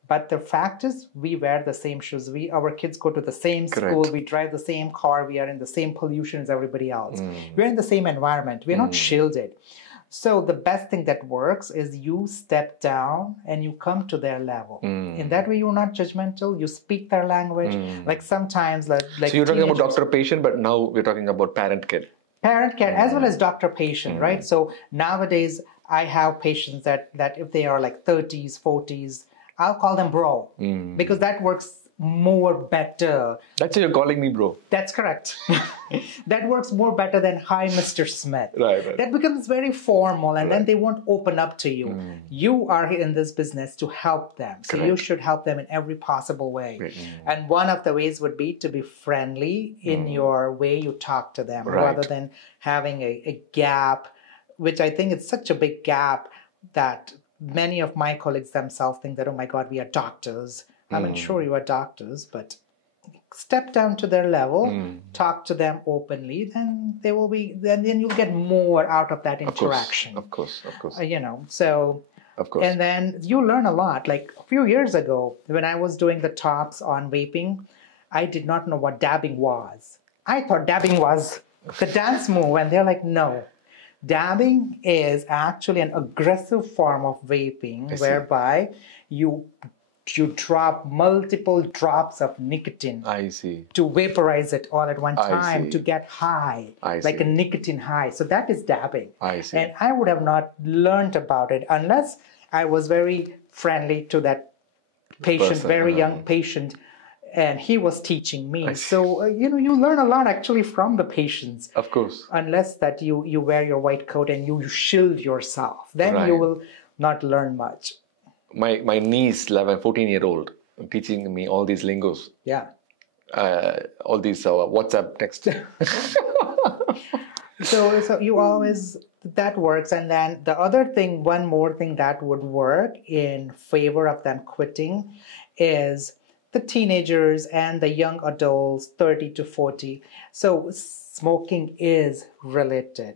But the fact is, we wear the same shoes. Our kids go to the same school. We drive the same car. We are in the same pollution as everybody else. We're in the same environment. We're not shielded. So the best thing that works is you step down and you come to their level. In that way, you're not judgmental. You speak their language. Like sometimes, like So you're talking about teenagers- doctor-patient, but now we're talking about parent care. Parent care as well as doctor-patient, right? So nowadays, I have patients that if they are like 30s, 40s, I'll call them bro because that works more better. That's why you're calling me bro. That's correct. That works more better than hi, Mr. Smith. Right. That becomes very formal and then they won't open up to you. You are here in this business to help them. So you should help them in every possible way. And one of the ways would be to be friendly in your way you talk to them rather than having a gap, which I think is such a big gap that many of my colleagues themselves think that, oh my God, we are doctors. I mean, sure, you are doctors, but step down to their level, talk to them openly, then they will be. Then you'll get more out of that interaction. Of course. So. Of course. And then you learn a lot. Like a few years ago, when I was doing the talks on vaping, I did not know what dabbing was. I thought dabbing was the dance move, and they're like, no. Dabbing is actually an aggressive form of vaping, whereby you drop multiple drops of nicotine to vaporize it all at one time to get high, like a nicotine high. So that is dabbing. And I would have not learned about it unless I was very friendly to that patient, very young patient, and he was teaching me. So, you learn a lot actually from the patients. Of course. Unless that you wear your white coat and you shield yourself. Then you will not learn much. My niece, 14-year-old, teaching me all these lingos. Yeah. All these WhatsApp text. So you always, that works. And then the other thing, one more thing that would work in favor of them quitting is the teenagers and the young adults, 30 to 40. So smoking is related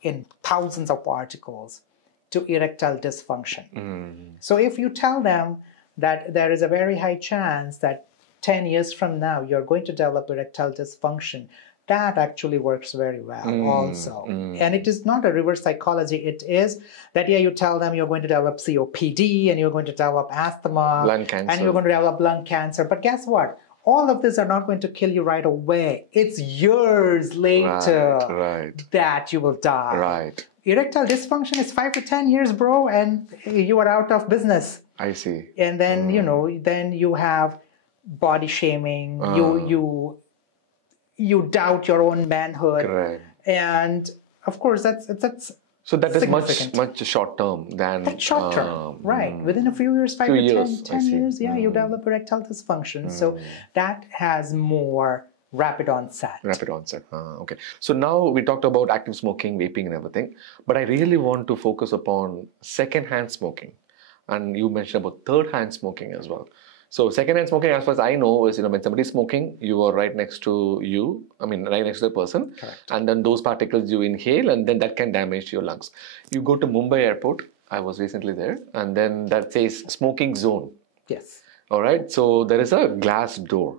in thousands of articles to erectile dysfunction. So if you tell them that there is a very high chance that 10 years from now you're going to develop erectile dysfunction, that actually works very well also. And it is not a reverse psychology. It is that, you tell them you're going to develop COPD and you're going to develop asthma, lung cancer, and you're going to develop lung cancer. But guess what? All of these are not going to kill you right away. It's years later that you will die. Erectile dysfunction is 5 to 10 years, bro, and you are out of business. I see. And then, then you have body shaming. You doubt your own manhood. And of course, that's so that is much short term than... That's short term, right. Within a few years, 5 to 10 years, you develop erectile dysfunction. So that has more rapid onset. Okay. So now we talked about active smoking, vaping and everything, but I really want to focus upon second-hand smoking. And you mentioned about third-hand smoking as well. So second-hand smoking, as far as I know, is when somebody's smoking, you are right next to you, right next to the person. And then those particles you inhale and then that can damage your lungs. You go to Mumbai airport, I was recently there, and then that says smoking zone. Yes. All right. So there is a glass door.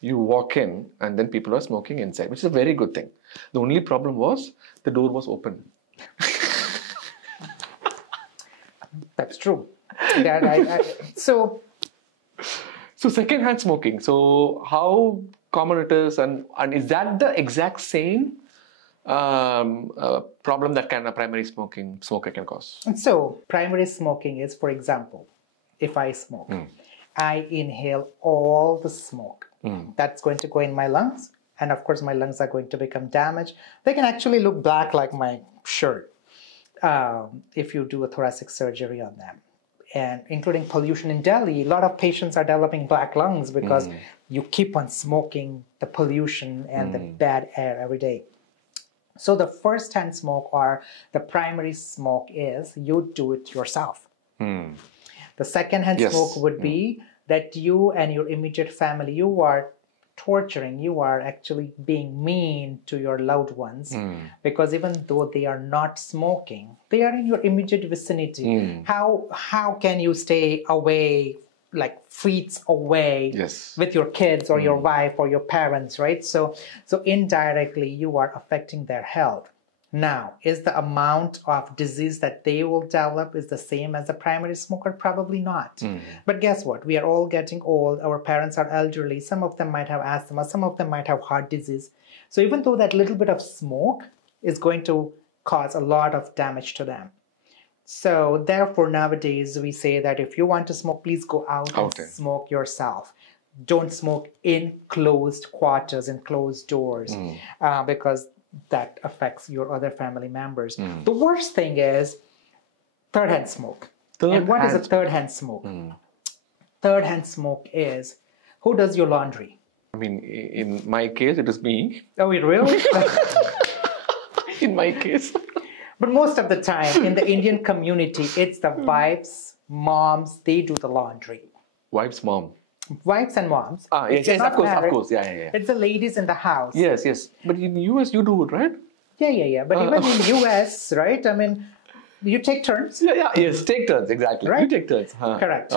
You walk in and then people are smoking inside, which is a very good thing. The only problem was the door was open. That's true. So second-hand smoking. So how common it is, and is that the exact same problem that a primary smoker can cause? So primary smoking is, for example, if I smoke, I inhale all the smoke. That's going to go in my lungs. And of course, my lungs are going to become damaged. They can actually look black like my shirt if you do a thoracic surgery on them. And including pollution in Delhi, a lot of patients are developing black lungs because you keep on smoking the pollution and the bad air every day. So the first-hand smoke or the primary smoke is you do it yourself. The second-hand smoke would be that you and your immediate family, you are torturing, you are actually being mean to your loved ones because even though they are not smoking, they are in your immediate vicinity. How can you stay away, like feet away with your kids or your wife or your parents, right? So indirectly you are affecting their health. Now, is the amount of disease that they will develop is the same as a primary smoker? Probably not. But guess what? We are all getting old. Our parents are elderly. Some of them might have asthma. Some of them might have heart disease. So even though that little bit of smoke is going to cause a lot of damage to them. So therefore, nowadays, we say that if you want to smoke, please go out and smoke yourself. Don't smoke in closed quarters, in closed doors, because that affects your other family members. The worst thing is third-hand smoke. And what is a third-hand smoke? Third-hand smoke is, who does your laundry? I mean, in my case, it is me. Oh, it really? In my case. But most of the time, in the Indian community, it's the wives, moms, they do the laundry. Wife's mom. Wives and moms. Yes, of course. Yeah. It's the ladies in the house. Yes. But in US, you do it, right? Yeah. But even in US, right? I mean, you take turns. Yes, take turns, exactly. Right? You take turns. Correct.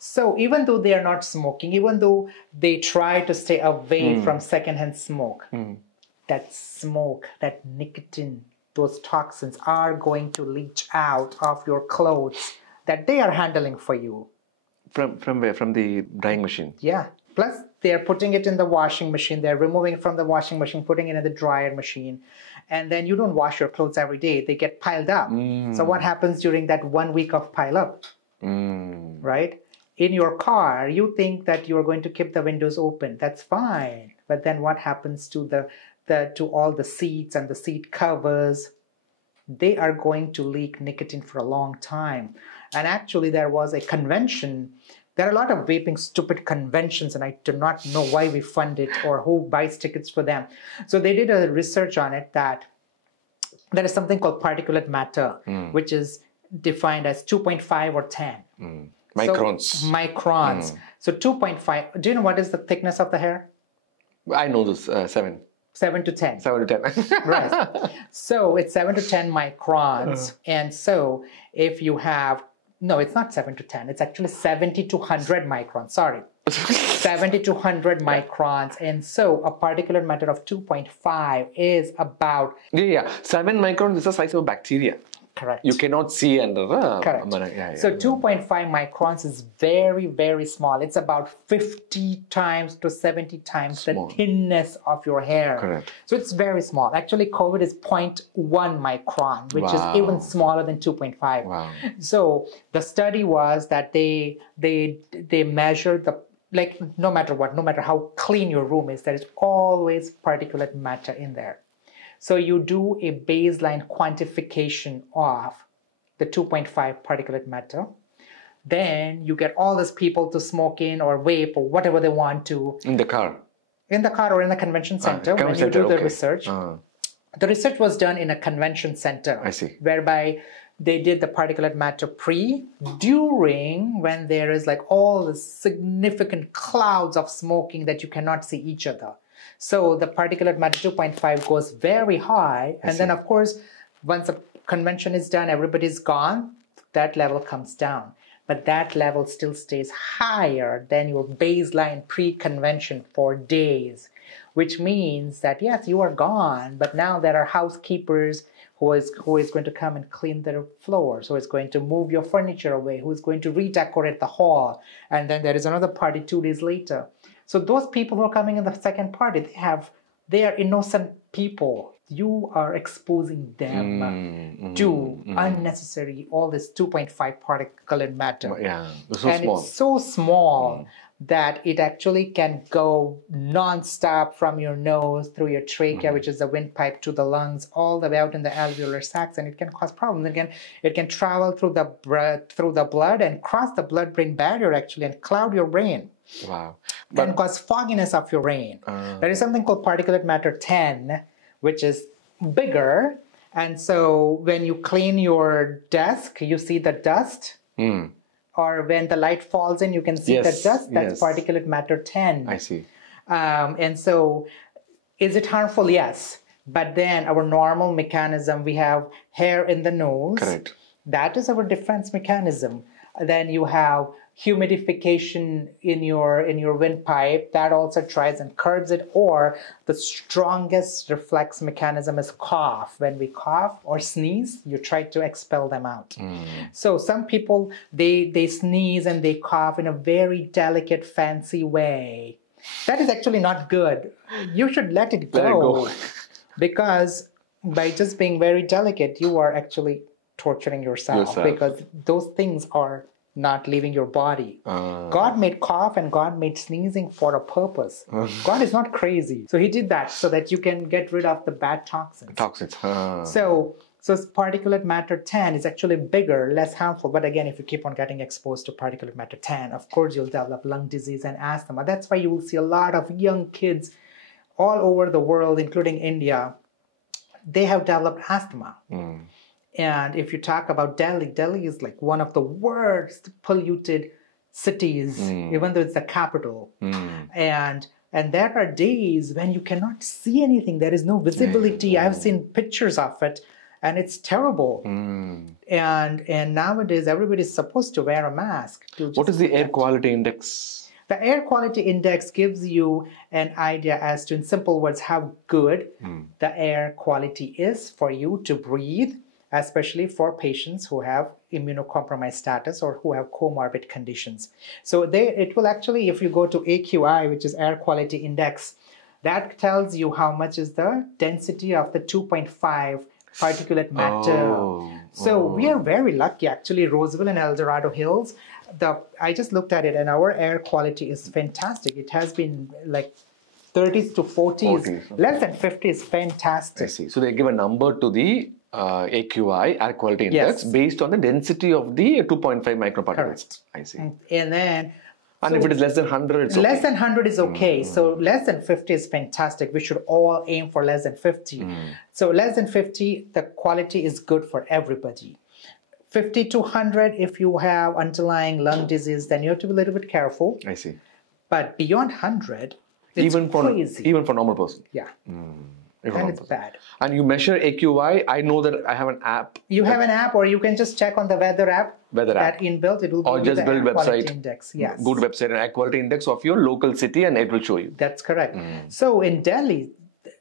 So even though they are not smoking, even though they try to stay away from secondhand smoke, that smoke, that nicotine, those toxins are going to leach out of your clothes that they are handling for you. From where? From the drying machine? Yeah. Plus, they're putting it in the washing machine. They're removing it from the washing machine, putting it in the dryer machine. And then you don't wash your clothes every day. They get piled up. So what happens during that 1 week of pile up? Right? In your car, you think that you're going to keep the windows open. That's fine. But then what happens to to all the seats and the seat covers? They are going to leak nicotine for a long time. And actually, there was a convention. There are a lot of vaping stupid conventions, and I do not know why we fund it or who buys tickets for them. So they did a research on it that there is something called particulate matter, which is defined as 2.5 or 10. Microns. So, microns. So 2.5. Do you know what is the thickness of the hair? I know this, 7. 7 to 10. 7 to 10. Right. So it's 7 to 10 microns. And so if you have, no, it's not 7 to 10. It's actually 70 to 100 microns. Sorry. 70 to 100 microns. And so a particulate matter of 2.5 is about... Yeah. 7 microns is the size of bacteria. Correct. You cannot see under the... Correct. So 2.5 microns is very, very small. It's about 50 times to 70 times small. The thinness of your hair. Correct. So it's very small. Actually, COVID is 0.1 micron, which is even smaller than 2.5. Wow. So the study was that they measured the, like, no matter what, no matter how clean your room is, there is always particulate matter in there. So you do a baseline quantification of the 2.5 particulate matter. Then you get all these people to smoke in or vape or whatever they want to. In the car? In the car or in the convention center when you do the research. The research was done in a convention center. I see. Whereby they did the particulate matter during, when there is like all the significant clouds of smoking that you cannot see each other. So the particulate matter 2.5 goes very high. And then, of course, once a convention is done, everybody's gone, that level comes down. But that level still stays higher than your baseline pre-convention for days, which means that, yes, you are gone, but now there are housekeepers who is going to come and clean the floors, who is going to move your furniture away, who is going to redecorate the hall. And then there is another party 2 days later. So those people who are coming in the second party, they are innocent people. You are exposing them to unnecessary, all this 2.5 particulate matter. Yeah, it's so small. It's so small that it actually can go non-stop from your nose through your trachea, which is the windpipe, to the lungs, all the way out in the alveolar sacs, and it can cause problems. Again, it can travel through the blood and cross the blood-brain barrier actually and cloud your brain. Wow. And cause fogginess of your brain. There is something called particulate matter 10, which is bigger. And so when you clean your desk, you see the dust. Or when the light falls in, you can see the dust. That's particulate matter 10. I see. And so is it harmful? Yes. But then our normal mechanism, we have hair in the nose. Correct. That is our defense mechanism. Then you have humidification in your windpipe, that also tries and curbs it. Or the strongest reflex mechanism is cough. When we cough or sneeze, you try to expel them out. So some people, they sneeze and they cough in a very delicate, fancy way. That is actually not good. You should let it go. Let it go. Because by just being very delicate, you are actually torturing yourself. Because those things are not leaving your body. God made cough and God made sneezing for a purpose. God is not crazy. So he did that so that you can get rid of the bad toxins. So particulate matter 10 is actually bigger, less harmful. But again, if you keep on getting exposed to particulate matter 10, of course, you'll develop lung disease and asthma. That's why you will see a lot of young kids all over the world, including India, they have developed asthma. And if you talk about Delhi, Delhi is like one of the worst polluted cities, even though it's the capital. And there are days when you cannot see anything. There is no visibility. I've seen pictures of it, and it's terrible. And nowadays, everybody's supposed to wear a mask. What is the air quality index? The air quality index gives you an idea as to, in simple words, how good the air quality is for you to breathe, especially for patients who have immunocompromised status or who have comorbid conditions. So it will actually, if you go to AQI, which is air quality index, that tells you how much is the density of the 2.5 particulate matter. So we are very lucky, actually. Roseville and El Dorado Hills, I just looked at it, and our air quality is fantastic. It has been like 30s to 40s. Less than 50 is fantastic. I see. So they give a number to the AQI, air quality index, based on the density of the 2.5 microparticles. Correct. I see. And then... And if it is less than 100, it's okay. Less than 100 is okay. So less than 50 is fantastic. We should all aim for less than 50. So less than 50, the quality is good for everybody. 50 to 100, if you have underlying lung disease, then you have to be a little bit careful. I see. But beyond 100, it's crazy. Even for normal person? Yeah. And it's bad. And you measure AQI. I know that I have an app. You have an app, or you can just check on the weather app. That inbuilt, it will or just build website. Index. Yes. Go to website and air quality index of your local city, and it will show you. That's correct. So in Delhi,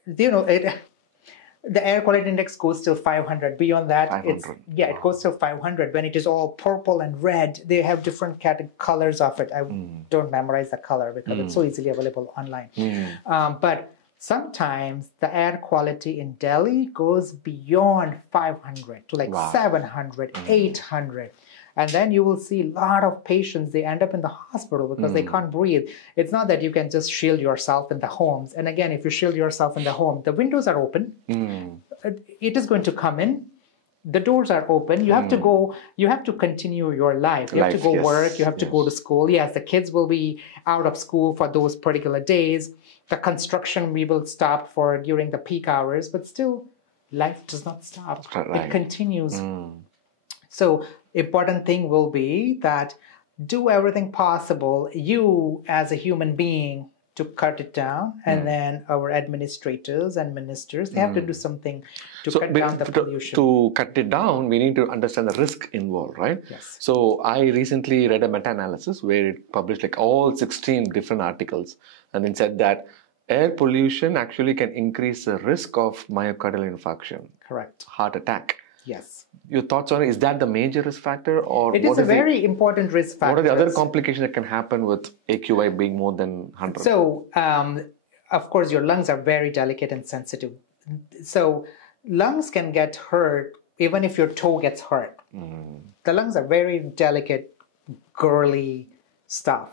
you know, the air quality index goes till 500. Beyond that, it goes till 500. When it is all purple and red, they have different colors of it. I don't memorize the color because it's so easily available online. But sometimes the air quality in Delhi goes beyond 500 to like 700, 800. And then you will see a lot of patients, they end up in the hospital because they can't breathe. It's not that you can just shield yourself in the homes. And again, if you shield yourself in the home, the windows are open. It is going to come in. The doors are open. You have to go, you have to continue your life. You have to go work. You have to go to school. Yes, the kids will be out of school for those particular days. The construction we will stop for during the peak hours, but still life does not stop. It continues. So important thing will be that do everything possible, you as a human being, to cut it down, and then our administrators and ministers, they have to do something to cut down the pollution. To cut it down, we need to understand the risk involved, right? Yes. So I recently read a meta-analysis where it published like all 16 different articles, and then said that air pollution actually can increase the risk of myocardial infarction. Correct. Heart attack. Yes. Your thoughts on it? Is that the major risk factor, or it is a very important risk factor? What are the other complications that can happen with AQI being more than 100? So, of course, your lungs are very delicate and sensitive. So, lungs can get hurt even if your toe gets hurt. The lungs are very delicate, girly stuff.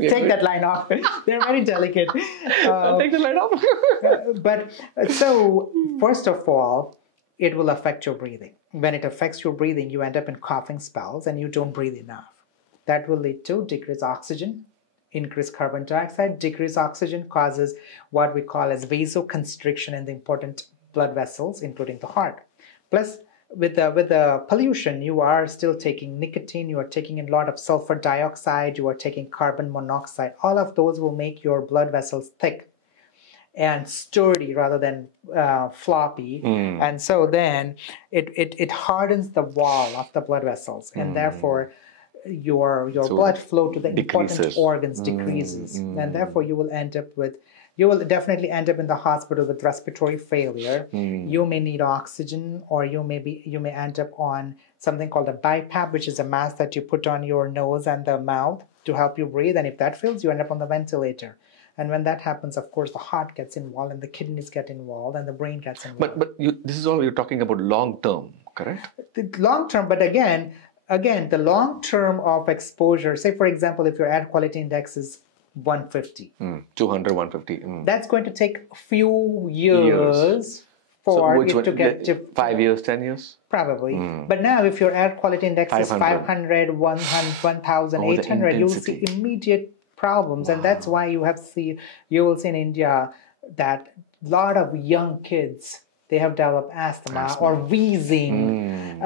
Take that line off. They're very delicate. Take the line off. But so, first of all, it will affect your breathing. When it affects your breathing, you end up in coughing spells and you don't breathe enough. That will lead to decreased oxygen, increased carbon dioxide. Decreased oxygen causes what we call as vasoconstriction in the important blood vessels, including the heart. Plus, with the pollution, you are still taking nicotine, you are taking a lot of sulfur dioxide, you are taking carbon monoxide. All of those will make your blood vessels thick and sturdy rather than floppy. And so then it hardens the wall of the blood vessels, and therefore your So blood flow to the important decreases. organs decreases, and therefore you will definitely end up in the hospital with respiratory failure. You may need oxygen, or you may end up on something called a BiPAP, which is a mask that you put on your nose and the mouth to help you breathe. And if that fails, you end up on the ventilator. And when that happens, of course, the heart gets involved, and the kidneys get involved, and the brain gets involved. But this is all you're talking about long term, correct? The long term, but again, the long term of exposure. Say, for example, if your air quality index is 150, 200, 150. that's going to take a few years for it to get to 5 years, 10 years? Probably. But now if your air quality index is 500, 1,800, you'll see immediate problems. And that's why you will see in India that a lot of young kids, they have developed asthma. Or wheezing,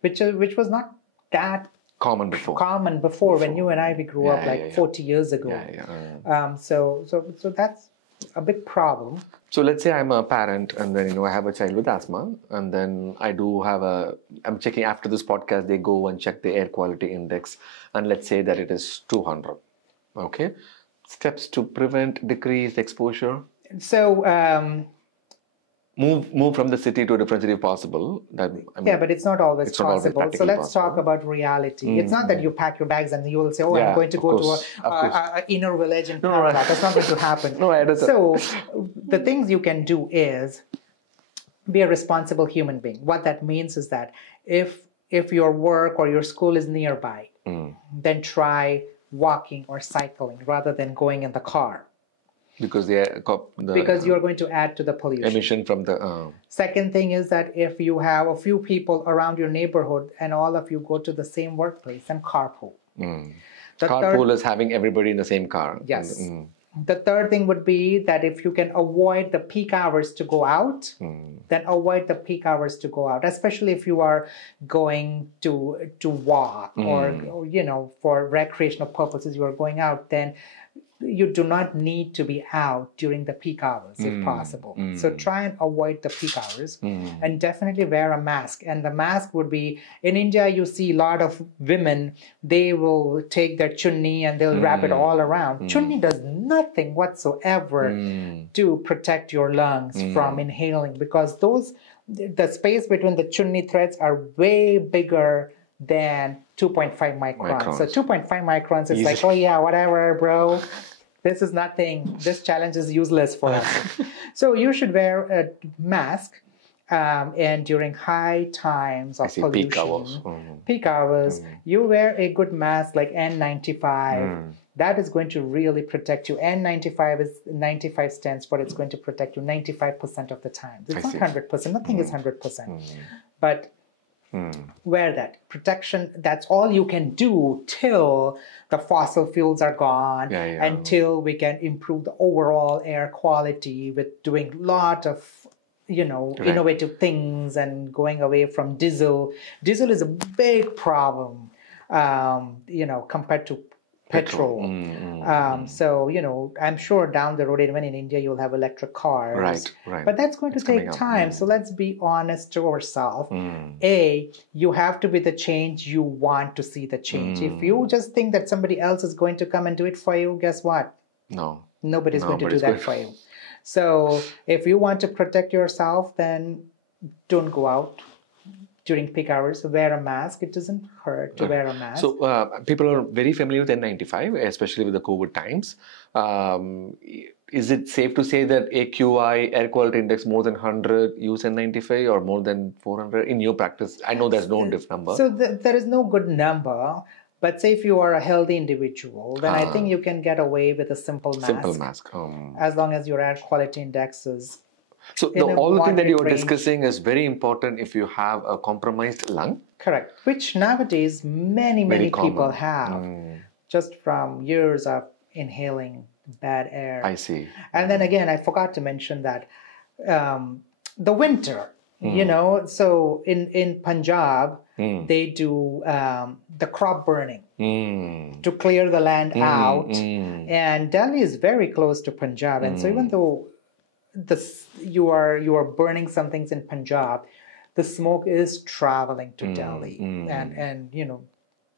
which was not that common before when you and I grew up 40 years ago. So that's a big problem. So let's say I'm a parent, and then I have a child with asthma, and then I'm checking after this podcast, they go and check the air quality index, and let's say that it is 200. Okay, steps to prevent, decrease exposure. So move from the city to a different city if possible. But it's not always possible. So let's talk about reality. It's not that you pack your bags and you will say, I'm going to go to an inner village in Parimal. That's not going to happen. So the things you can do is be a responsible human being. What that means is that if your work or your school is nearby, then try walking or cycling rather than going in the car. Because you are going to add to the pollution. Emission from the... Second thing is that if you have a few people around your neighborhood and all of you go to the same workplace, and carpool. Carpool is having everybody in the same car. Yes. The third thing would be that if you can avoid the peak hours to go out, then avoid the peak hours to go out, especially if you are going to walk or for recreational purposes you are going out, then you do not need to be out during the peak hours if possible. So try and avoid the peak hours and definitely wear a mask. And the mask would be, in India, you see a lot of women, they will take their chunni and they'll wrap it all around. Chunni does nothing whatsoever to protect your lungs from inhaling, because the space between the chunni threads are way bigger than 2.5 microns. So 2.5 microns is like, oh yeah, whatever, bro. This is nothing. This challenge is useless for us. So you should wear a mask, and during high times of pollution, peak hours, you wear a good mask like N95. That is going to really protect you. N95 stands for it's going to protect you 95% of the time. It's not 100%. Nothing is 100%. But wear that protection. That's all you can do till the fossil fuels are gone, until we can improve the overall air quality with doing a lot of innovative things and going away from diesel. Diesel is a big problem compared to petrol. So I'm sure down the road, even in India, you'll have electric cars. Right. But that's going to take time. So let's be honest to ourselves. You have to be the change you want to see the change. If you just think that somebody else is going to come and do it for you, guess what? Nobody's going to do that for you. So if you want to protect yourself, then don't go out during peak hours. Wear a mask. It doesn't hurt to wear a mask. So people are very familiar with N95, especially with the COVID times. Is it safe to say that AQI, air quality index, more than 100, use N95, or more than 400 in your practice? I know there's no diff number. So there is no good number. But say if you are a healthy individual, then I think you can get away with a simple mask. As long as your air quality index is... So all the thing that you are discussing is very important if you have a compromised lung. Correct. Which nowadays many people have, just from years of inhaling bad air. I see. And then again, I forgot to mention that the winter, so in Punjab, they do the crop burning to clear the land out. And Delhi is very close to Punjab. And so even though you are burning some things in Punjab, the smoke is traveling to Delhi, and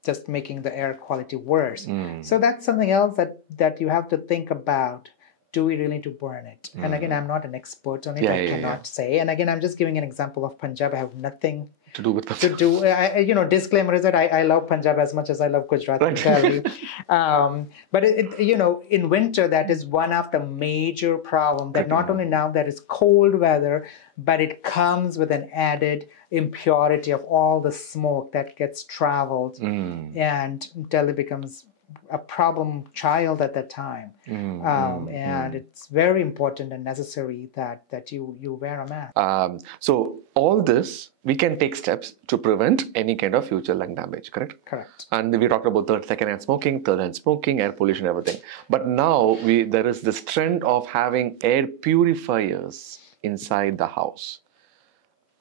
just making the air quality worse. So that's something else that you have to think about. Do we really need to burn it? And again, I'm not an expert on it. I cannot say. And again, I'm just giving an example of Punjab. I have nothing to do with the disclaimer is that I love Punjab as much as I love Gujarati curry. But in winter, that is one of the major problems, that not only now that it's cold weather, but it comes with an added impurity of all the smoke that gets traveled, and Delhi becomes a problem child at that time. And it's very important and necessary that you wear a mask. So all this, we can take steps to prevent any kind of future lung damage, correct? Correct. And we talked about second-hand smoking, third-hand smoking, air pollution, everything. But now there is this trend of having air purifiers inside the house.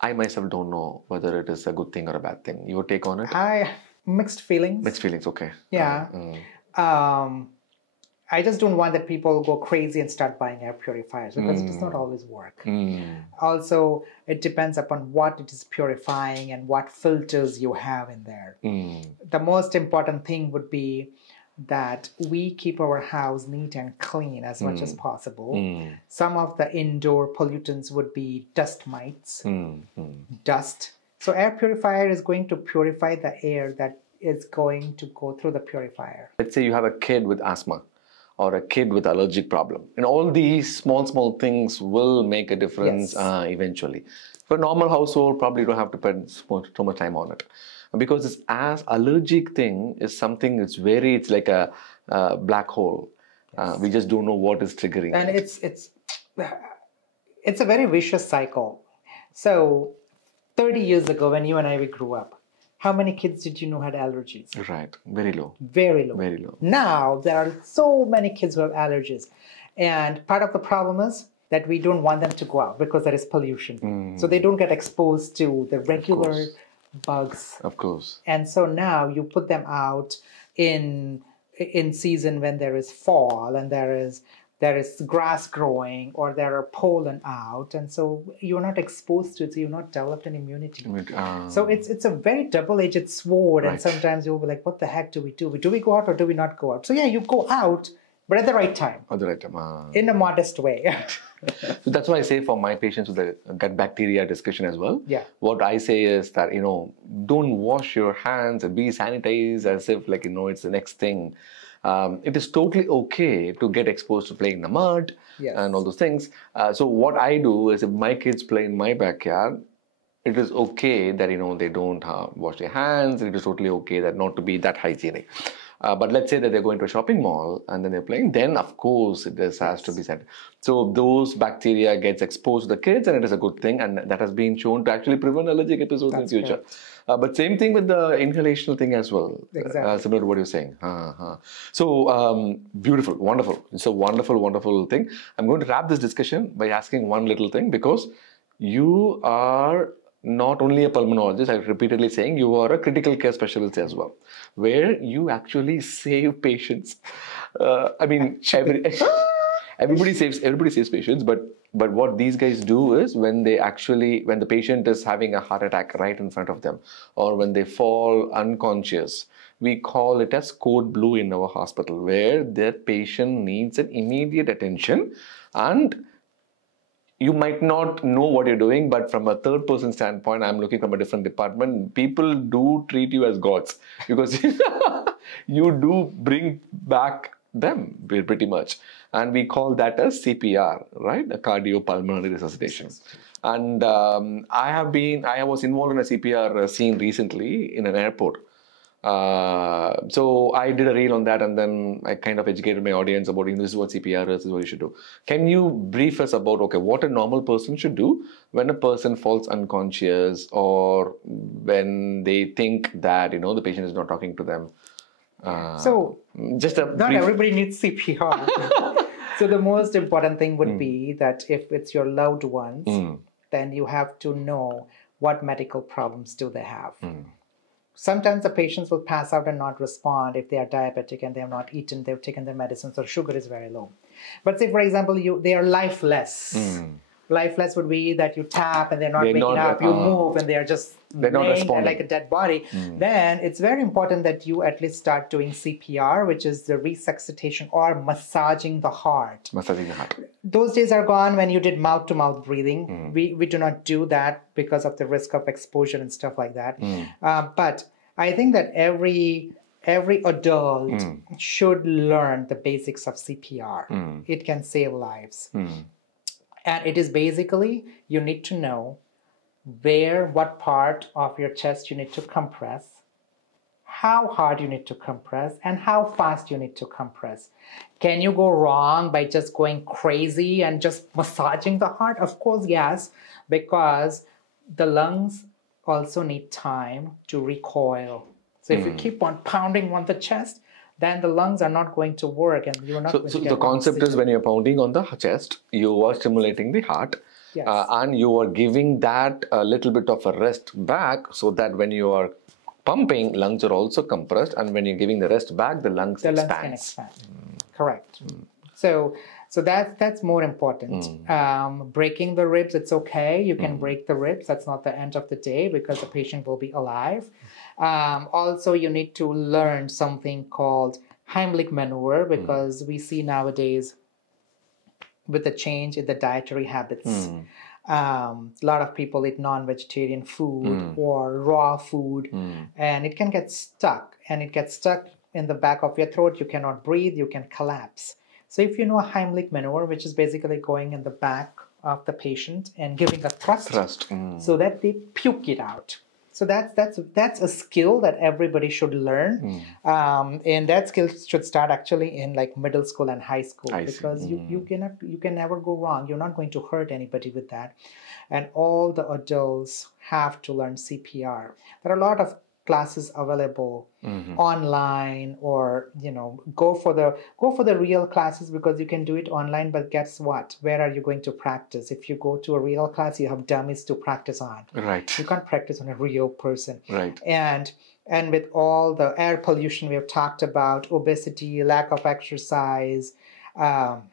I myself don't know whether it is a good thing or a bad thing. Your take on it? Mixed feelings. Mixed feelings, okay. Yeah. I just don't want that people go crazy and start buying air purifiers, because it does not always work. Also, it depends upon what it is purifying and what filters you have in there. The most important thing would be that we keep our house neat and clean as much as possible. Some of the indoor pollutants would be dust mites, dust. So air purifier is going to purify the air that is going to go through the purifier. Let's say you have a kid with asthma or a kid with allergic problem. And all these small things will make a difference eventually. For a normal household, probably you don't have to spend so much time on it. Because this allergic thing is something it's like a black hole. We just don't know what is triggering and it. It's a very vicious cycle. So 30 years ago, when you and I grew up, how many kids did you know had allergies? Right. Very low. Very low. Very low. Now, there are so many kids who have allergies. And part of the problem is that we don't want them to go out because there is pollution. So they don't get exposed to the regular bugs. Of course. And so now you put them out in season when there is fall and there is grass growing or there are pollen out, and so you're not exposed to it, so you're not developed an immunity. So it's a very double-edged sword, and sometimes you'll be like, what the heck do we do? Do we go out or do we not go out? So yeah, you go out, but at the right time. At the right time. In a modest way. So that's why I say for my patients with the gut bacteria discussion as well. Yeah. What I say is that, don't wash your hands and be sanitized as if it's the next thing. It is totally okay to get exposed to playing in the mud and all those things. So what I do is if my kids play in my backyard, it is okay that, they don't wash their hands. It is totally okay that not to be that hygienic. But let's say that they're going to a shopping mall and then they're playing, then of course this has to be said. So those bacteria gets exposed to the kids and it is a good thing, and that has been shown to actually prevent allergic episodes in the future. But same thing with the inhalational thing as well. Exactly. Similar to what you're saying. So beautiful, wonderful. It's a wonderful thing. I'm going to wrap this discussion by asking one little thing, because you are not only a pulmonologist, I'm repeatedly saying you are a critical care specialist as well, where you actually save patients. Everybody saves patients, but what these guys do is when the patient is having a heart attack right in front of them, or when they fall unconscious, we call it as code blue in our hospital, where the patient needs an immediate attention, and you might not know what you're doing, but from a third person standpoint, I'm looking from a different department, people do treat you as gods, because you do bring back them pretty much. And we call that as CPR, right? A cardiopulmonary resuscitation. And I was involved in a CPR scene recently in an airport. So I did a reel on that, and then I kind of educated my audience about, this is what CPR is, this is what you should do. Can you brief us about, what a normal person should do when a person falls unconscious, or when they think that, the patient is not talking to them? So just a not brief... everybody needs CPR. So the most important thing would be that if it's your loved ones, then you have to know what medical problems do they have. Sometimes the patients will pass out and not respond if they are diabetic and they have not eaten, they've taken their medicines, or sugar is very low. But say, for example, they are lifeless. lifeless would be that you tap and they're not waking up, you move and they're just not laying there responding like a dead body. Then it's very important that you at least start doing CPR, which is the resuscitation or massaging the heart. Massaging the heart. Those days are gone when you did mouth-to-mouth breathing. We do not do that because of the risk of exposure and stuff like that. But I think that every adult should learn the basics of CPR. It can save lives. And it is basically, you need to know what part of your chest you need to compress, how hard you need to compress, and how fast you need to compress. Can you go wrong by just going crazy and just massaging the heart? Of course, yes, because the lungs also need time to recoil. So if you keep on pounding on the chest, then the lungs are not going to work and you're not going to get the concept is when you're pounding on the chest, you are stimulating the heart. Yes. And you are giving that a little bit of a rest back so that when you are pumping, lungs are also compressed, and when you're giving the rest back, the lungs can expand. Correct. So that's more important. Breaking the ribs, it's okay. You can break the ribs. That's not the end of the day because the patient will be alive. Also, you need to learn something called Heimlich maneuver because we see nowadays with the change in the dietary habits. A lot of people eat non-vegetarian food or raw food, and it can get stuck. And it gets stuck in the back of your throat. You cannot breathe. You can collapse. So if you know a Heimlich maneuver, which is basically going in the back of the patient and giving a thrust. So that they puke it out. So that's a skill that everybody should learn, and that skill should start actually in like middle school and high school because you can never go wrong. You're not going to hurt anybody with that, and all the adults have to learn CPR. There are a lot of classes available online, or go for the real classes because you can do it online. But guess what? Where are you going to practice? If you go to a real class, you have dummies to practice on. Right. You can't practice on a real person. Right. And with all the air pollution we have talked about, obesity, lack of exercise, our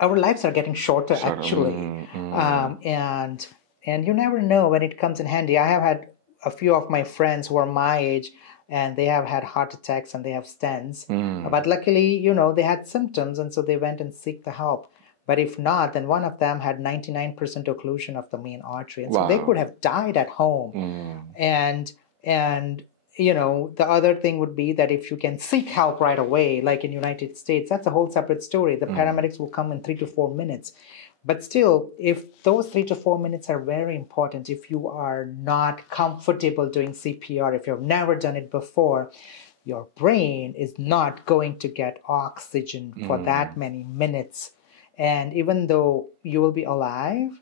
lives are getting shorter actually. And you never know when it comes in handy. I have had a few of my friends who are my age, and they have had heart attacks and they have stents. But luckily, they had symptoms, and so they went and seek the help. But if not, then one of them had 99% occlusion of the main artery. And so they could have died at home. And the other thing would be that if you can seek help right away, like in United States, that's a whole separate story. The paramedics will come in 3 to 4 minutes. But still, if those 3 to 4 minutes are very important, if you are not comfortable doing CPR, if you've never done it before, your brain is not going to get oxygen for that many minutes. And even though you will be alive,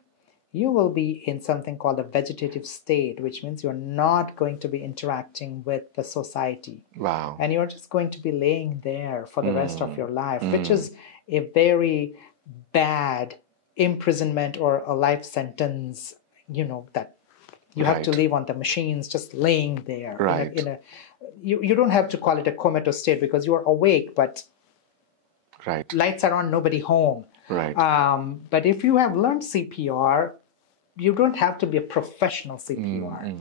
you will be in something called a vegetative state, which means you're not going to be interacting with the society. Wow. And you're just going to be laying there for the rest of your life, which is a very bad imprisonment or a life sentence, that you have to live on the machines, just laying there. Right. You don't have to call it a comatose state because you are awake, but lights are on, nobody home. Right. But if you have learned CPR, you don't have to be a professional CPR.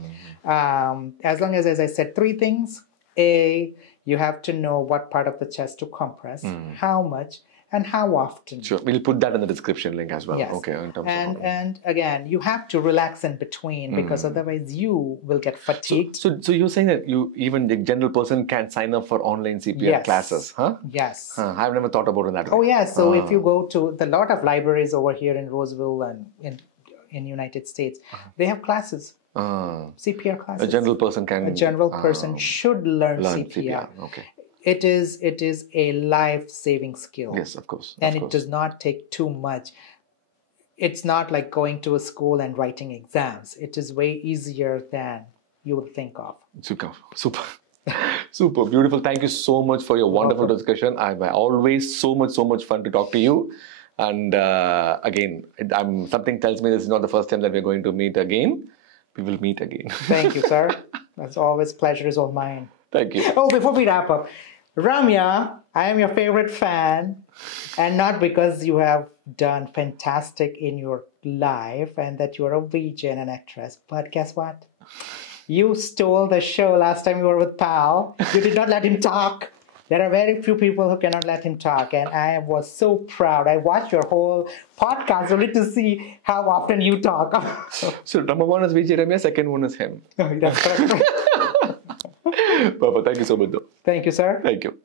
As long as I said 3 things. A, you have to know what part of the chest to compress, how much, and how often. Sure. We'll put that in the description link as well. Yes. Okay. In terms and again, you have to relax in between because otherwise you will get fatigued. So you're saying that even the general person can sign up for online CPR classes, huh? Yes. I've never thought about it that way. Oh, yeah. So if you go to the lot of libraries over here in Roseville and in United States, they have classes. CPR classes. A general person can. A general person should learn CPR. Okay. It is a life-saving skill. Yes, of course. And it does not take too much. It's not like going to a school and writing exams. It is way easier than you would think of. Super beautiful. Thank you so much for your wonderful discussion. I've always so much fun to talk to you. And again, something tells me this is not the first time that we're going to meet again. We will meet again. Thank you, sir. That's always pleasure is all mine. Thank you. Oh, before we wrap up, Ramya, I am your favorite fan, and not because you have done fantastic in your life and that you're a VJ and an actress, but guess what? You stole the show last time you were with Pal. You did not let him talk. There are very few people who cannot let him talk, and I was so proud. I watched your whole podcast only to see how often you talk. So number one is VJ Ramya, second one is him. That's correct. Papa, thank you so much though. Thank you, sir. Thank you.